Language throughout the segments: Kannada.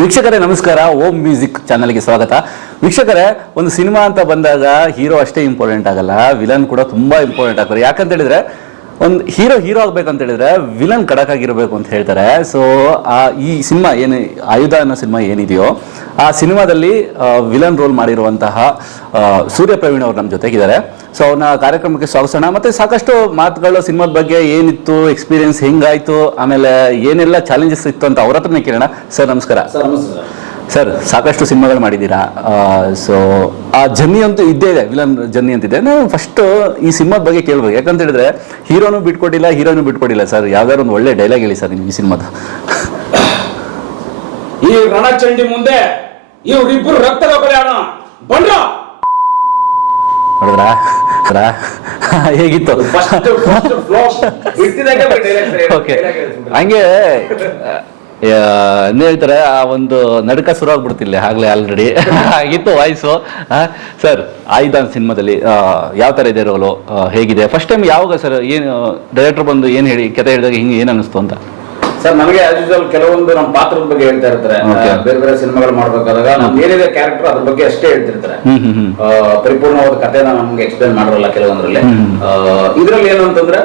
ವೀಕ್ಷಕರೇ ನಮಸ್ಕಾರ, ಓಂ ಮ್ಯೂಸಿಕ್ ಚಾನಲ್ಗೆ ಸ್ವಾಗತ. ವೀಕ್ಷಕರೇ, ಒಂದು ಸಿನಿಮಾ ಅಂತ ಬಂದಾಗ ಹೀರೋ ಅಷ್ಟೇ ಇಂಪಾರ್ಟೆಂಟ್ ಆಗಲ್ಲ, ವಿಲನ್ ಕೂಡ ತುಂಬಾ ಇಂಪಾರ್ಟೆಂಟ್ ಆಗ್ತಾರೆ. ಯಾಕಂತ ಹೇಳಿದ್ರೆ ಒಂದು ಹೀರೋ ಆಗ್ಬೇಕಂತ ಹೇಳಿದ್ರೆ ವಿಲನ್ ಖಡಕ್ ಆಗಿರಬೇಕು ಅಂತ ಹೇಳ್ತಾರೆ. ಸೊ ಈ ಸಿನಿಮಾ ಏನು ಆಯುಧ ಅನ್ನೋ ಸಿನಿಮಾ ಏನಿದೆಯೋ ಆ ಸಿನಿಮಾದಲ್ಲಿ ವಿಲನ್ ರೋಲ್ ಮಾಡಿರುವಂತಹ ಸೂರ್ಯ ಪ್ರವೀಣ್ ಅವರು ನಮ್ಮ ಜೊತೆಗಿದ್ದಾರೆ. ಸೊ ಅವ್ರನ್ನ ಕಾರ್ಯಕ್ರಮಕ್ಕೆ ಸ್ವಾಗತಿಸೋಣ. ಮತ್ತೆ ಸಾಕಷ್ಟು ಮಾತುಗಳು ಸಿನಿಮಾದ ಬಗ್ಗೆ ಏನಿತ್ತು, ಎಕ್ಸ್ಪೀರಿಯನ್ಸ್ ಹೆಂಗಾಯ್ತು, ಆಮೇಲೆ ಏನೆಲ್ಲ ಚಾಲೆಂಜಸ್ ಇತ್ತು ಅಂತ ಅವ್ರ ಹತ್ರನೇ ಕೇಳೋಣ. ಸರ್ ನಮಸ್ಕಾರ. ಸರ್, ಸಾಕಷ್ಟು ಸಿನಿಮಾಗಳು ಮಾಡಿದ್ದೀರಾ. ಸೊ ಆ ಜರ್ನಿ ಅಂತೂ ಇದ್ದೇ ಇದೆ, ವಿಲನ್ ಜರ್ನಿ ಅಂತಿದೆ. ನಾವು ಫಸ್ಟ್ ಈ ಸಿನಿಮಾದ ಬಗ್ಗೆ ಕೇಳ್ಬೇಕು. ಯಾಕಂತ ಹೇಳಿದ್ರೆ ಹೀರೋನು ಬಿಟ್ಕೊಟ್ಟಿಲ್ಲ, ಹೀರೋನು ಬಿಟ್ಕೊಟ್ಟಿಲ್ಲ. ಸರ್, ಯಾವ್ದಾದ್ರು ಒಂದು ಒಳ್ಳೆ ಡೈಲಾಗ್ ಹೇಳಿ ಸರ್ ನಿಮ್ಗೆ ಈ ಸಿನಿಮಾದ. ಈ ರಣಚಂಡಿ ಮುಂದೆ ಇವರಿಬ್ಬರು ರಕ್ತದ ಕಲ್ಯಾಣ ಬಂದ್ರ ನೋಡಿದ್ರಾ ಹೇಗಿತ್ತು? ಓಕೆ, ಹಂಗೆ ಏನು ಹೇಳ್ತಾರೆ, ಆ ಒಂದು ನಡುಕ ಶುರು ಆಗ್ಬಿಡ್ತಿಲ್ಲ ಆಗ್ಲೇ ಆಲ್ರೆಡಿ ಆಗಿತ್ತು ವಾಯ್ಸು. ಸರ್, ಆಯುಧ ಸಿನಿಮಾದಲ್ಲಿ ಯಾವ ಥರ ಇದೆ ರೋಲು, ಹೇಗಿದೆ? ಫಸ್ಟ್ ಟೈಮ್ ಯಾವಾಗ ಸರ್ ಏನು ಡೈರೆಕ್ಟರ್ ಬಂದು ಏನು ಹೇಳಿ ಕತೆ ಹೇಳಿದಾಗ ಹಿಂಗೆ ಏನು ಅನ್ನಿಸ್ತು ಅಂತ? ಸರ್, ನನಗೆ ಆಸ್ ಯೂಶುವಲ್ ಕೆಲವೊಂದು ನಮ್ಮ ಪಾತ್ರದ ಬಗ್ಗೆ ಹೇಳ್ತಾ ಇರ್ತಾರೆ. ಬೇರೆ ಬೇರೆ ಸಿನಿಮಾಗಳು ಮಾಡ್ಬೇಕಾದಾಗ ನಮ್ಗೆ ಏನಿದೆ ಕ್ಯಾರೆಕ್ಟರ್ ಅದ್ರ ಬಗ್ಗೆ ಅಷ್ಟೇ ಹೇಳ್ತಿರ್ತಾರೆ. ಪರಿಪೂರ್ಣವಾದ ಕಥೆನ ನಮ್ಗೆ ಎಕ್ಸ್ಪ್ಲೇನ್ ಮಾಡಿರಲ್ಲ ಕೆಲವೊಂದ್ರಲ್ಲಿ. ಇದ್ರಲ್ಲಿ ಏನು ಅಂತಂದ್ರೆ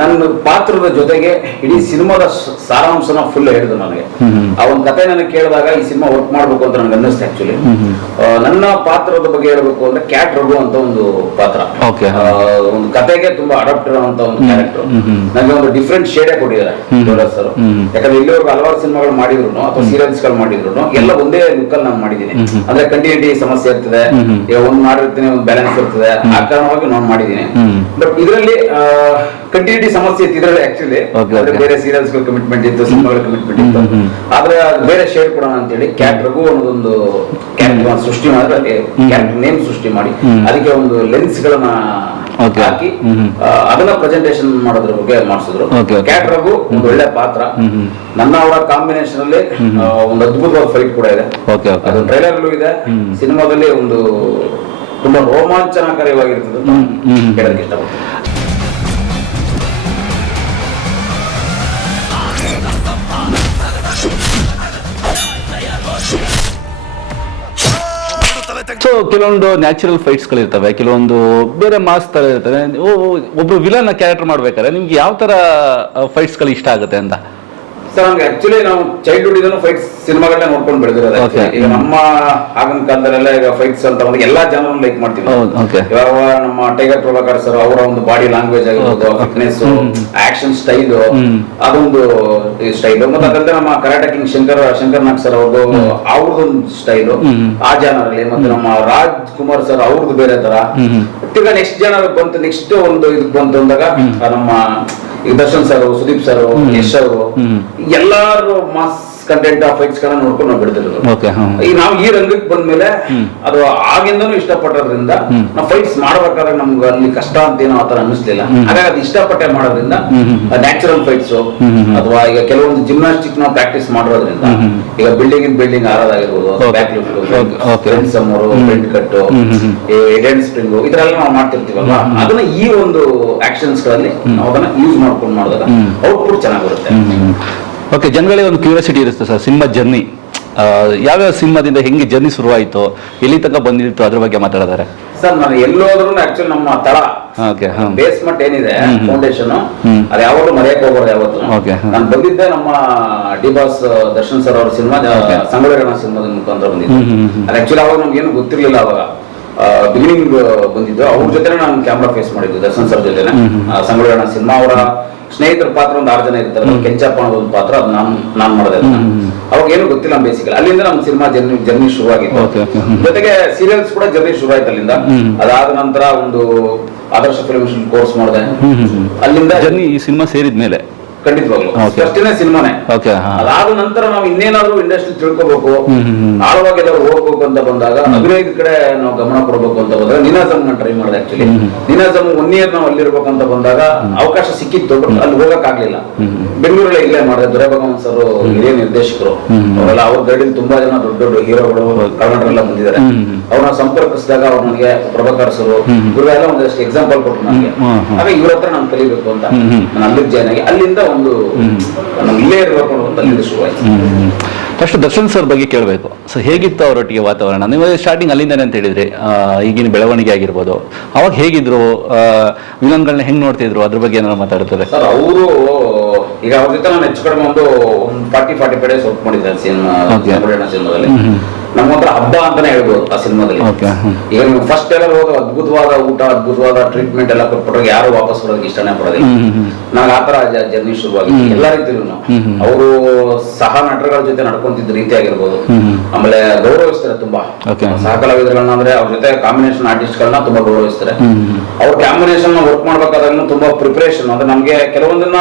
ನನ್ನ ಪಾತ್ರದ ಜೊತೆಗೆ ಇಡೀ ಸಿನಿಮಾದ ಸಾರಾಂಶನ ಫುಲ್ ಹೇಳಿದ್ರು ನನಗೆ. ಆ ಒಂದು ಕತೆ ನನಗೆ ಕೇಳಿದಾಗ ಈ ಸಿನಿಮಾ ವರ್ಕ್ ಮಾಡ್ಬೇಕು ಅಂತ ನನಗೆ ಅನ್ನಿಸ್ತು. ಆಕ್ಚುಲಿ ನನ್ನ ಪಾತ್ರದ ಬಗ್ಗೆ ಹೇಳ್ಬೇಕು ಅಂದ್ರೆ ಕ್ಯಾಟ್ ರಘು ಅಂತ ಒಂದು ಪಾತ್ರ, ಒಂದು ಕತೆಗೆ ತುಂಬಾ ಅಡಾಪ್ಟ್ ಇರುವಂತ ಒಂದು ಕ್ಯಾರೆಕ್ಟರ್. ನನಗೆ ಒಂದು ಡಿಫ್ರೆಂಟ್ ಶೇಡೇ ಕೊಟ್ಟಿದ್ದಾರೆ ಸರ್. ಯಾಕಂದ್ರೆ ಇಲ್ಲಿವರೆಗೂ ಹಲವಾರು ಸಿನಿಮಾಗಳು ಮಾಡಿದ್ರು ಅಥವಾ ಸೀರಿಯಲ್ಸ್ ಗಳು ಮಾಡಿದ್ರು, ಎಲ್ಲ ಒಂದೇ ಲುಕ್ ಅಲ್ಲಿ ನಾನು ಮಾಡಿದ್ದೀನಿ. ಅಂದ್ರೆ ಕಂಟಿನ್ಯೂಟಿ ಸಮಸ್ಯೆ ಇರ್ತದೆ, ಒಂದ್ ಮಾಡಿರ್ತೀನಿ, ಒಂದು ಬ್ಯಾಲೆನ್ಸ್ ಇರ್ತದೆ, ಆ ಕಾರಣವಾಗಿ ನಾನು ಮಾಡಿದ್ದೀನಿ. ಬಟ್ ಇದರಲ್ಲಿ ಕಂಟಿನ್ಯೂಟಿ ಸಮಸ್ಯೆ ಇತ್ತು ಇದರಲ್ಲಿ ಆಕ್ಚುಲಿ. ಬೇರೆ ಸೀರಿಯಲ್ಸ್ ಕಮಿಟ್ಮೆಂಟ್ ಇತ್ತು, ಸಿನಿಮಾಗಳ ಕಮಿಟ್ಮೆಂಟ್ ಇತ್ತು. ಆದ್ರೆ ಬೇರೆ ಶೇಡ್ ಕೊಡೋಣ ಅಂತ ಹೇಳಿ ಕ್ಯಾಟ್ ರಘು ಅನ್ನೋದೊಂದು ಕ್ಯಾರೆಕ್ಟರ್ ಸೃಷ್ಟಿ ಮಾಡಿದ್ರೆ, ಕ್ಯಾರೆಕ್ಟರ್ ನೇಮ್ ಸೃಷ್ಟಿ ಮಾಡಿ ಅದಕ್ಕೆ ಒಂದು ಲೆನ್ಸ್ ಗಳನ್ನ ಹಾಕಿ ಅದನ್ನ ಪ್ರೆಸೆಂಟೇಶನ್ ಮಾಡೋದ್ರ ಬಗ್ಗೆ ಮಾಡಿಸಿದ್ರು. ಕ್ಯಾಟ್ ರಘು ಒಂದು ಒಳ್ಳೆ ಪಾತ್ರ. ನನ್ನ ಅವರ ಕಾಂಬಿನೇಷನ್ ಅಲ್ಲಿ ಒಂದು ಅದ್ಭುತವಾದ ಫೈಟ್ ಕೂಡ ಇದೆ. ಅದು ಟ್ರೈಲರ್ ಇದೆ, ಸಿನಿಮಾದಲ್ಲಿ ಒಂದು ತುಂಬಾ ರೋಮಾಂಚನಕಾರಿಯಾಗಿರ್ತದೆ ಹೇಳೋದಕ್ಕೆ ಇಷ್ಟಪಡ್ತೀನಿ. ಸೊ ಕೆಲವೊಂದು ನ್ಯಾಚುರಲ್ ಫೈಟ್ಸ್ ಗಳಿರ್ತವೆ, ಕೆಲವೊಂದು ಬೇರೆ ಮಾಸ್ ತರ ಇರ್ತವೆ. ಒಬ್ರು ವಿಲನ್ ಕ್ಯಾರೆಕ್ಟರ್ ಮಾಡ್ಬೇಕಾದ್ರೆ ನಿಮ್ಗೆ ಯಾವ ತರ ಫೈಟ್ಸ್ ಗಳು ಇಷ್ಟ ಆಗುತ್ತೆ ಅಂತ? ಸರ್, ನಮ್ಗೆ ಆಕ್ಚುಲಿ ನಾವು ಚೈಲ್ಡ್ಹುಡ್ ಇದನ್ನು ಫೈಟ್ಸ್ ಸಿನಿಮಾಗಳನ್ನ ನೋಡ್ಕೊಂಡು ಬೆಳೆದಿರೋದು. ಈಗ ನಮ್ಮ ಆಗಿನ ಕಾಲದಲ್ಲೆಲ್ಲ ಈಗ ಫೈಟ್ಸ್ ಅಂತ ಬಂದಾಗ ಎಲ್ಲಾ ಜನರನ್ನು ಲೈಕ್ ಮಾಡ್ತೀವಿ. ಇವಾಗ ನಮ್ಮ ಟೈಗರ್ ಪ್ರಭಾಕರ್ ಸರ್ ಅವರ ಒಂದು ಬಾಡಿ ಲ್ಯಾಂಗ್ವೇಜ್ ಆಗಿರ್ಬೋದು, ಫಿಟ್ನೆಸ್, ಆಕ್ಷನ್ ಸ್ಟೈಲ್, ಅದೊಂದು ಸ್ಟೈಲ್. ಮತ್ತೆ ಅದಲ್ಲದೆ ನಮ್ಮ ಕರಾಟೆ ಕಿಂಗ್ ಶಂಕರ್ ನಾಗ್ ಸರ್ ಅವ್ರದ್ದೊಂದು ಸ್ಟೈಲ್ ಆ ಜಾನರ್ ಅಲ್ಲಿ. ಮತ್ತೆ ನಮ್ಮ ರಾಜ್ ಕುಮಾರ್ ಸರ್ ಅವ್ರದ್ದು ಬೇರೆ ತರ. ಈಗ ನೆಕ್ಸ್ಟ್ ಜಾನರ್ ಬಂತು, ನೆಕ್ಸ್ಟ್ ಒಂದು ಇದಕ್ಕೆ ಬಂತು ಅಂದಾಗ ನಮ್ಮ ದರ್ಶನ್ ಸರ್, ಸುದೀಪ್ ಸರ್, ಯಶ್ ಅವರು ಎಲ್ಲಾರು ಮಾಸ್ ಕಂಟೆಂಟ್ ಫೈಟ್ಸ್ ಗಳನ್ನ ನೋಡ್ಕೊಂಡು ನಾವು ಬಿಡ್ತಿರೋದು. ಈಗ ನಾವು ಈ ರಂಗಕ್ಕೆ ಬಂದ್ಮೇಲೆ ಅದು ಆಗಿಂದನೂ ಇಷ್ಟಪಟ್ಟೋದ್ರಿಂದ ನಾವು ಫೈಟ್ಸ್ ಮಾಡ್ಬೇಕಾದ್ರೆ ನಮ್ಗೆ ಅಲ್ಲಿ ಕಷ್ಟ ಅಂತ ಏನೋ ಆತರ ಅನ್ನಿಸ್ಲಿಲ್ಲ. ಹಾಗಾಗಿ ಅದು ಇಷ್ಟಪಟ್ಟೆ ಮಾಡೋದ್ರಿಂದ ನ್ಯಾಚುರಲ್ ಫೈಟ್ಸ್ ಅಥವಾ ಈಗ ಕೆಲವೊಂದು ಜಿಮ್ನಾಸ್ಟಿಕ್ ನಾವು ಪ್ರಾಕ್ಟೀಸ್ ಮಾಡೋದ್ರಿಂದ ಈಗ ಬಿಲ್ಡಿಂಗ್ ಆರೋದಾಗಿರ್ಬೋದು, back lift, front summer, front cut, headspring, ಇದರೆಲ್ಲ ನಾವು ಮಾಡ್ತಿರ್ತೀವಲ್ವಾ, ಅದನ್ನ ಈ ಒಂದು ಆಕ್ಷನ್ಸ್ ಗಳಲ್ಲಿ ನಾವು ಅದನ್ನ ಯೂಸ್ ಮಾಡ್ಕೊಂಡು ಮಾಡಿದಾಗ ಔಟ್ಪುಟ್ ಚೆನ್ನಾಗಿ ಬರುತ್ತೆ. ಓಕೆ, ಜನಗಳಿಗೆ ಒಂದು ಕ್ಯೂರಿಯಾಸಿಟಿ ಇರುತ್ತೆ ಸರ್, ಸಿನಿಮಾ ಜರ್ನಿ ಯಾವ್ಯಾವ ಸಿನಿಮಾದಿಂದ ಹೆಂಗೆ ಜರ್ನಿ ಶುರುವಾಯಿತು, ಎಲ್ಲಿ ತನಕ ಬಂದಿತ್ತು, ಅದ್ರ ಬಗ್ಗೆ ಮಾತಾಡಿದ್ದಾರೆ. ಸರ್, ನಾನು ಎಲ್ಲೋದ್ರೂ ಆಕ್ಚುಲಿ ನಮ್ಮ ತಳ ಬೇಸ್ಮೆಂಟ್ ಏನಿದೆ ಫೌಂಡೇಶನ್ ಅದು ಯಾವಾಗಲೂ ಮರೆಯಕ್ಕೆ ಹೋಗೋದು. ಯಾವತ್ತು ನಾನು ಬಂದಿದ್ದೆ ನಮ್ಮ ಡಿ ಬಾಸ್ ದರ್ಶನ್ ಸರ್ ಅವ್ರ ಸಿನಿಮಾ ಸಂಗೊಳ್ಳಿ ಸಿನಿಮಾದ ಮುಖಾಂತರ ಬಂದಿದ್ದೆ. ಅದು ಆಕ್ಚುಲಿ ಅವಾಗ ನಮ್ಗೆ ಏನು ಗೊತ್ತಿರ್ಲಿಲ್ಲ. ಅವಾಗ ಬಿಗಿನಿಂಗ್ ಬಂದಿದ್ದು ಅವ್ರ ಜೊತೆ ನಾನು ಕ್ಯಾಮ್ರಾ ಫೇಸ್ ಮಾಡಿದ್ದು, ದರ್ಶನ್ ಸರ್ ಜೊತೆ. ಸಂಗೊಳ್ಳಿ ಸಿನಿಮಾ ಅವರ ಸ್ನೇಹಿತರ ಪಾತ್ರ ಒಂದು 6 ಜನ ಇರ್ತಾರೆ. ಕೆಂಚಪ್ಪ ಅನ್ನೋ ಒಂದು ಪಾತ್ರ, ಅದು ನಾನ್ ಮಾಡೋದೇ. ಅವಾಗ ಏನು ಗೊತ್ತಿಲ್ಲ ಬೇಸಿಕಲಿ. ಅಲ್ಲಿಂದ ನಮ್ಮ ಸಿನಿಮಾ ಜರ್ನಿ ಶುರುವಾಗಿತ್ತು. ಜೊತೆಗೆ ಸೀರಿಯಲ್ಸ್ ಕೂಡ ಜರ್ನಿ ಶುರು ಆಯ್ತು ಅಲ್ಲಿಂದ. ಅದಾದ ನಂತರ ಒಂದು ಆದರ್ಶ ಫಿಲ್ಮ್ ಕೋರ್ಸ್ ಮಾಡಿದೆ. ಅಲ್ಲಿಂದ ಜರ್ನಿ ಈ ಸಿನಿಮಾ ಸೇರಿದ ಮೇಲೆ ಖಂಡಿತವಾಗ್ಲು ಫಸ್ಟಿನ ಸಿನಿಮಾನೇ. ಅದಾದ ನಂತರ ನಾವು ಇನ್ನೇನಾದ್ರೂ ಇಂಡಸ್ಟ್ರಿ ತಿಳ್ಕೋಬೇಕು, ಆಳವಾಗಿ ಎಲ್ಲರೂ ಹೋಗ್ಬೇಕು ಅಂತ ಬಂದಾಗ ಅಭಿನಯದ ಕಡೆ ನಾವು ಗಮನ ಕೊಡಬೇಕು ಅಂತ ಬಂದಾಗ ನಿನಾಜಮ್ ನಾನು ಟ್ರೈ ಮಾಡಿದೆ. ಆಕ್ಚುಲಿ ನಿನಾಜಮ್ 1 ಇಯರ್ ನಾವು ಅಲ್ಲಿರ್ಬೇಕು ಅಂತ ಬಂದಾಗ ಅವಕಾಶ ಸಿಕ್ಕಿತ್ತು, ಬಟ್ ಅಲ್ಲಿ ಹೋಗಕ್ ಆಗ್ಲಿಲ್ಲ. ಬೆಂಗಳೂರಲ್ಲಿ ಇಲ್ಲೇ ಮಾಡಿದೆ. ದೊರೆಭಗವಾನ್ ಸರ್ ಹಿರಿಯ ನಿರ್ದೇಶಕರು, ಅವರೆಲ್ಲ ಅವ್ರ ಗೈಡಲ್ಲಿ ತುಂಬಾ ಜನ ದೊಡ್ಡ ದೊಡ್ಡ ಹೀರೋಗಳು ಕನ್ನಡರೆಲ್ಲ ಬಂದಿದ್ದಾರೆ. ಅವ್ರನ್ನ ಸಂಪರ್ಕಿಸಿದಾಗ ಅವ್ರು ನನಗೆ ಪ್ರಭಾಕರ್ ಸರ್ ಇವರೆಲ್ಲ ಒಂದಷ್ಟು ಎಕ್ಸಾಂಪಲ್ ಕೊಟ್ಟರು ನನಗೆ. ಆಗ ಇವ್ರ ಹತ್ರ ನಾನು ಕಲಿಬೇಕು ಅಂತ ನಾನು ಅಲ್ಲಿಗೆ ಜಾಯ್ನ್ ಆಗಿ ಅಲ್ಲಿಂದ ಒಂದು ಇಲ್ಲೇ ಇರಬೇಕು ಅಂತ ಅಲ್ಲಿಂದ ಶುರುವಾಯಿತು. ಫಸ್ಟ್ ದರ್ಶನ್ ಸರ್ ಬಗ್ಗೆ ಕೇಳಬೇಕು. ಸೊ ಹೇಗಿತ್ತು ಅವರೊಟ್ಟಿಗೆ ವಾತಾವರಣ? ನೀವು ಸ್ಟಾರ್ಟಿಂಗ್ ಅಲ್ಲಿಂದಾನೆ ಅಂತ ಹೇಳಿದ್ರಿ, ಈಗಿನ ಬೆಳವಣಿಗೆ ಆಗಿರ್ಬೋದು, ಅವಾಗ ಹೇಗಿದ್ರು, ವಿಲನ್ಗಳನ್ನ ಹೆಂಗ್ ನೋಡ್ತಿದ್ರು, ಅದ್ರ ಬಗ್ಗೆ ಏನಾದ್ರು ಮಾತಾಡ್ತಾರೆ ಸರ್? ಅವರು ಈಗ ಅವ್ರ ಜೊತೆ ನಾನು ಹೆಚ್ಚು ಕಡಿಮೆ ಒಂದು 40-45 ಡೇಸ್ ವರ್ಕ್ ಮಾಡಿದ್ದಾರೆ ಸಿನಿಮಾದಲ್ಲಿ. ನಮ್ಗೊಂಥರ ಹಬ್ಬ ಅಂತಾನೆ ಹೇಳ್ಬೋದು ಆ ಸಿನಿಮಾದಲ್ಲಿ. ಈಗ ನೀವು ಫಸ್ಟ್ ಎಲ್ಲ ಹೋದ ಅದ್ಭುತವಾದ ಊಟ, ಅದ್ಭುತವಾದ ಟ್ರೀಟ್ಮೆಂಟ್ ಎಲ್ಲ ಕೊಟ್ಬಿಟ್ರೆ ಯಾರು ವಾಪಸ್ ಬರೋದಕ್ಕೆ ಇಷ್ಟನೇ ಪಡೋದಿಲ್ಲ. ನನಗೆ ಆತರ ಜರ್ನಿ ಶುರುವಾಗಿ ಎಲ್ಲಾ ರೀತಿಯಲ್ಲೂ ಅವರು ಸಹ ನಟರುಗಳ ಜೊತೆ ನಡ್ಕೊಂತಿದ್ದ ರೀತಿ ಆಗಿರ್ಬೋದು, ಆಮೇಲೆ ಗೌರವಿಸ್ತಾರೆ ತುಂಬಾ ಸಹ ಕಲಾವಿದಗಳನ್ನ, ಅಂದ್ರೆ ಅವ್ರ ಜೊತೆ ಕಾಂಬಿನೇಷನ್ ಆರ್ಟಿಸ್ಟ್ ಗಳನ್ನ ತುಂಬಾ ಗೌರವಿಸ್ತಾರೆ. ಅವ್ರ ಕಾಂಬಿನೇಷನ್ ವರ್ಕ್ ಮಾಡ್ಬೇಕಾದ್ರೂ ತುಂಬಾ ಪ್ರಿಪರೇಷನ್, ಅಂದ್ರೆ ನಮ್ಗೆ ಕೆಲವೊಂದನ್ನ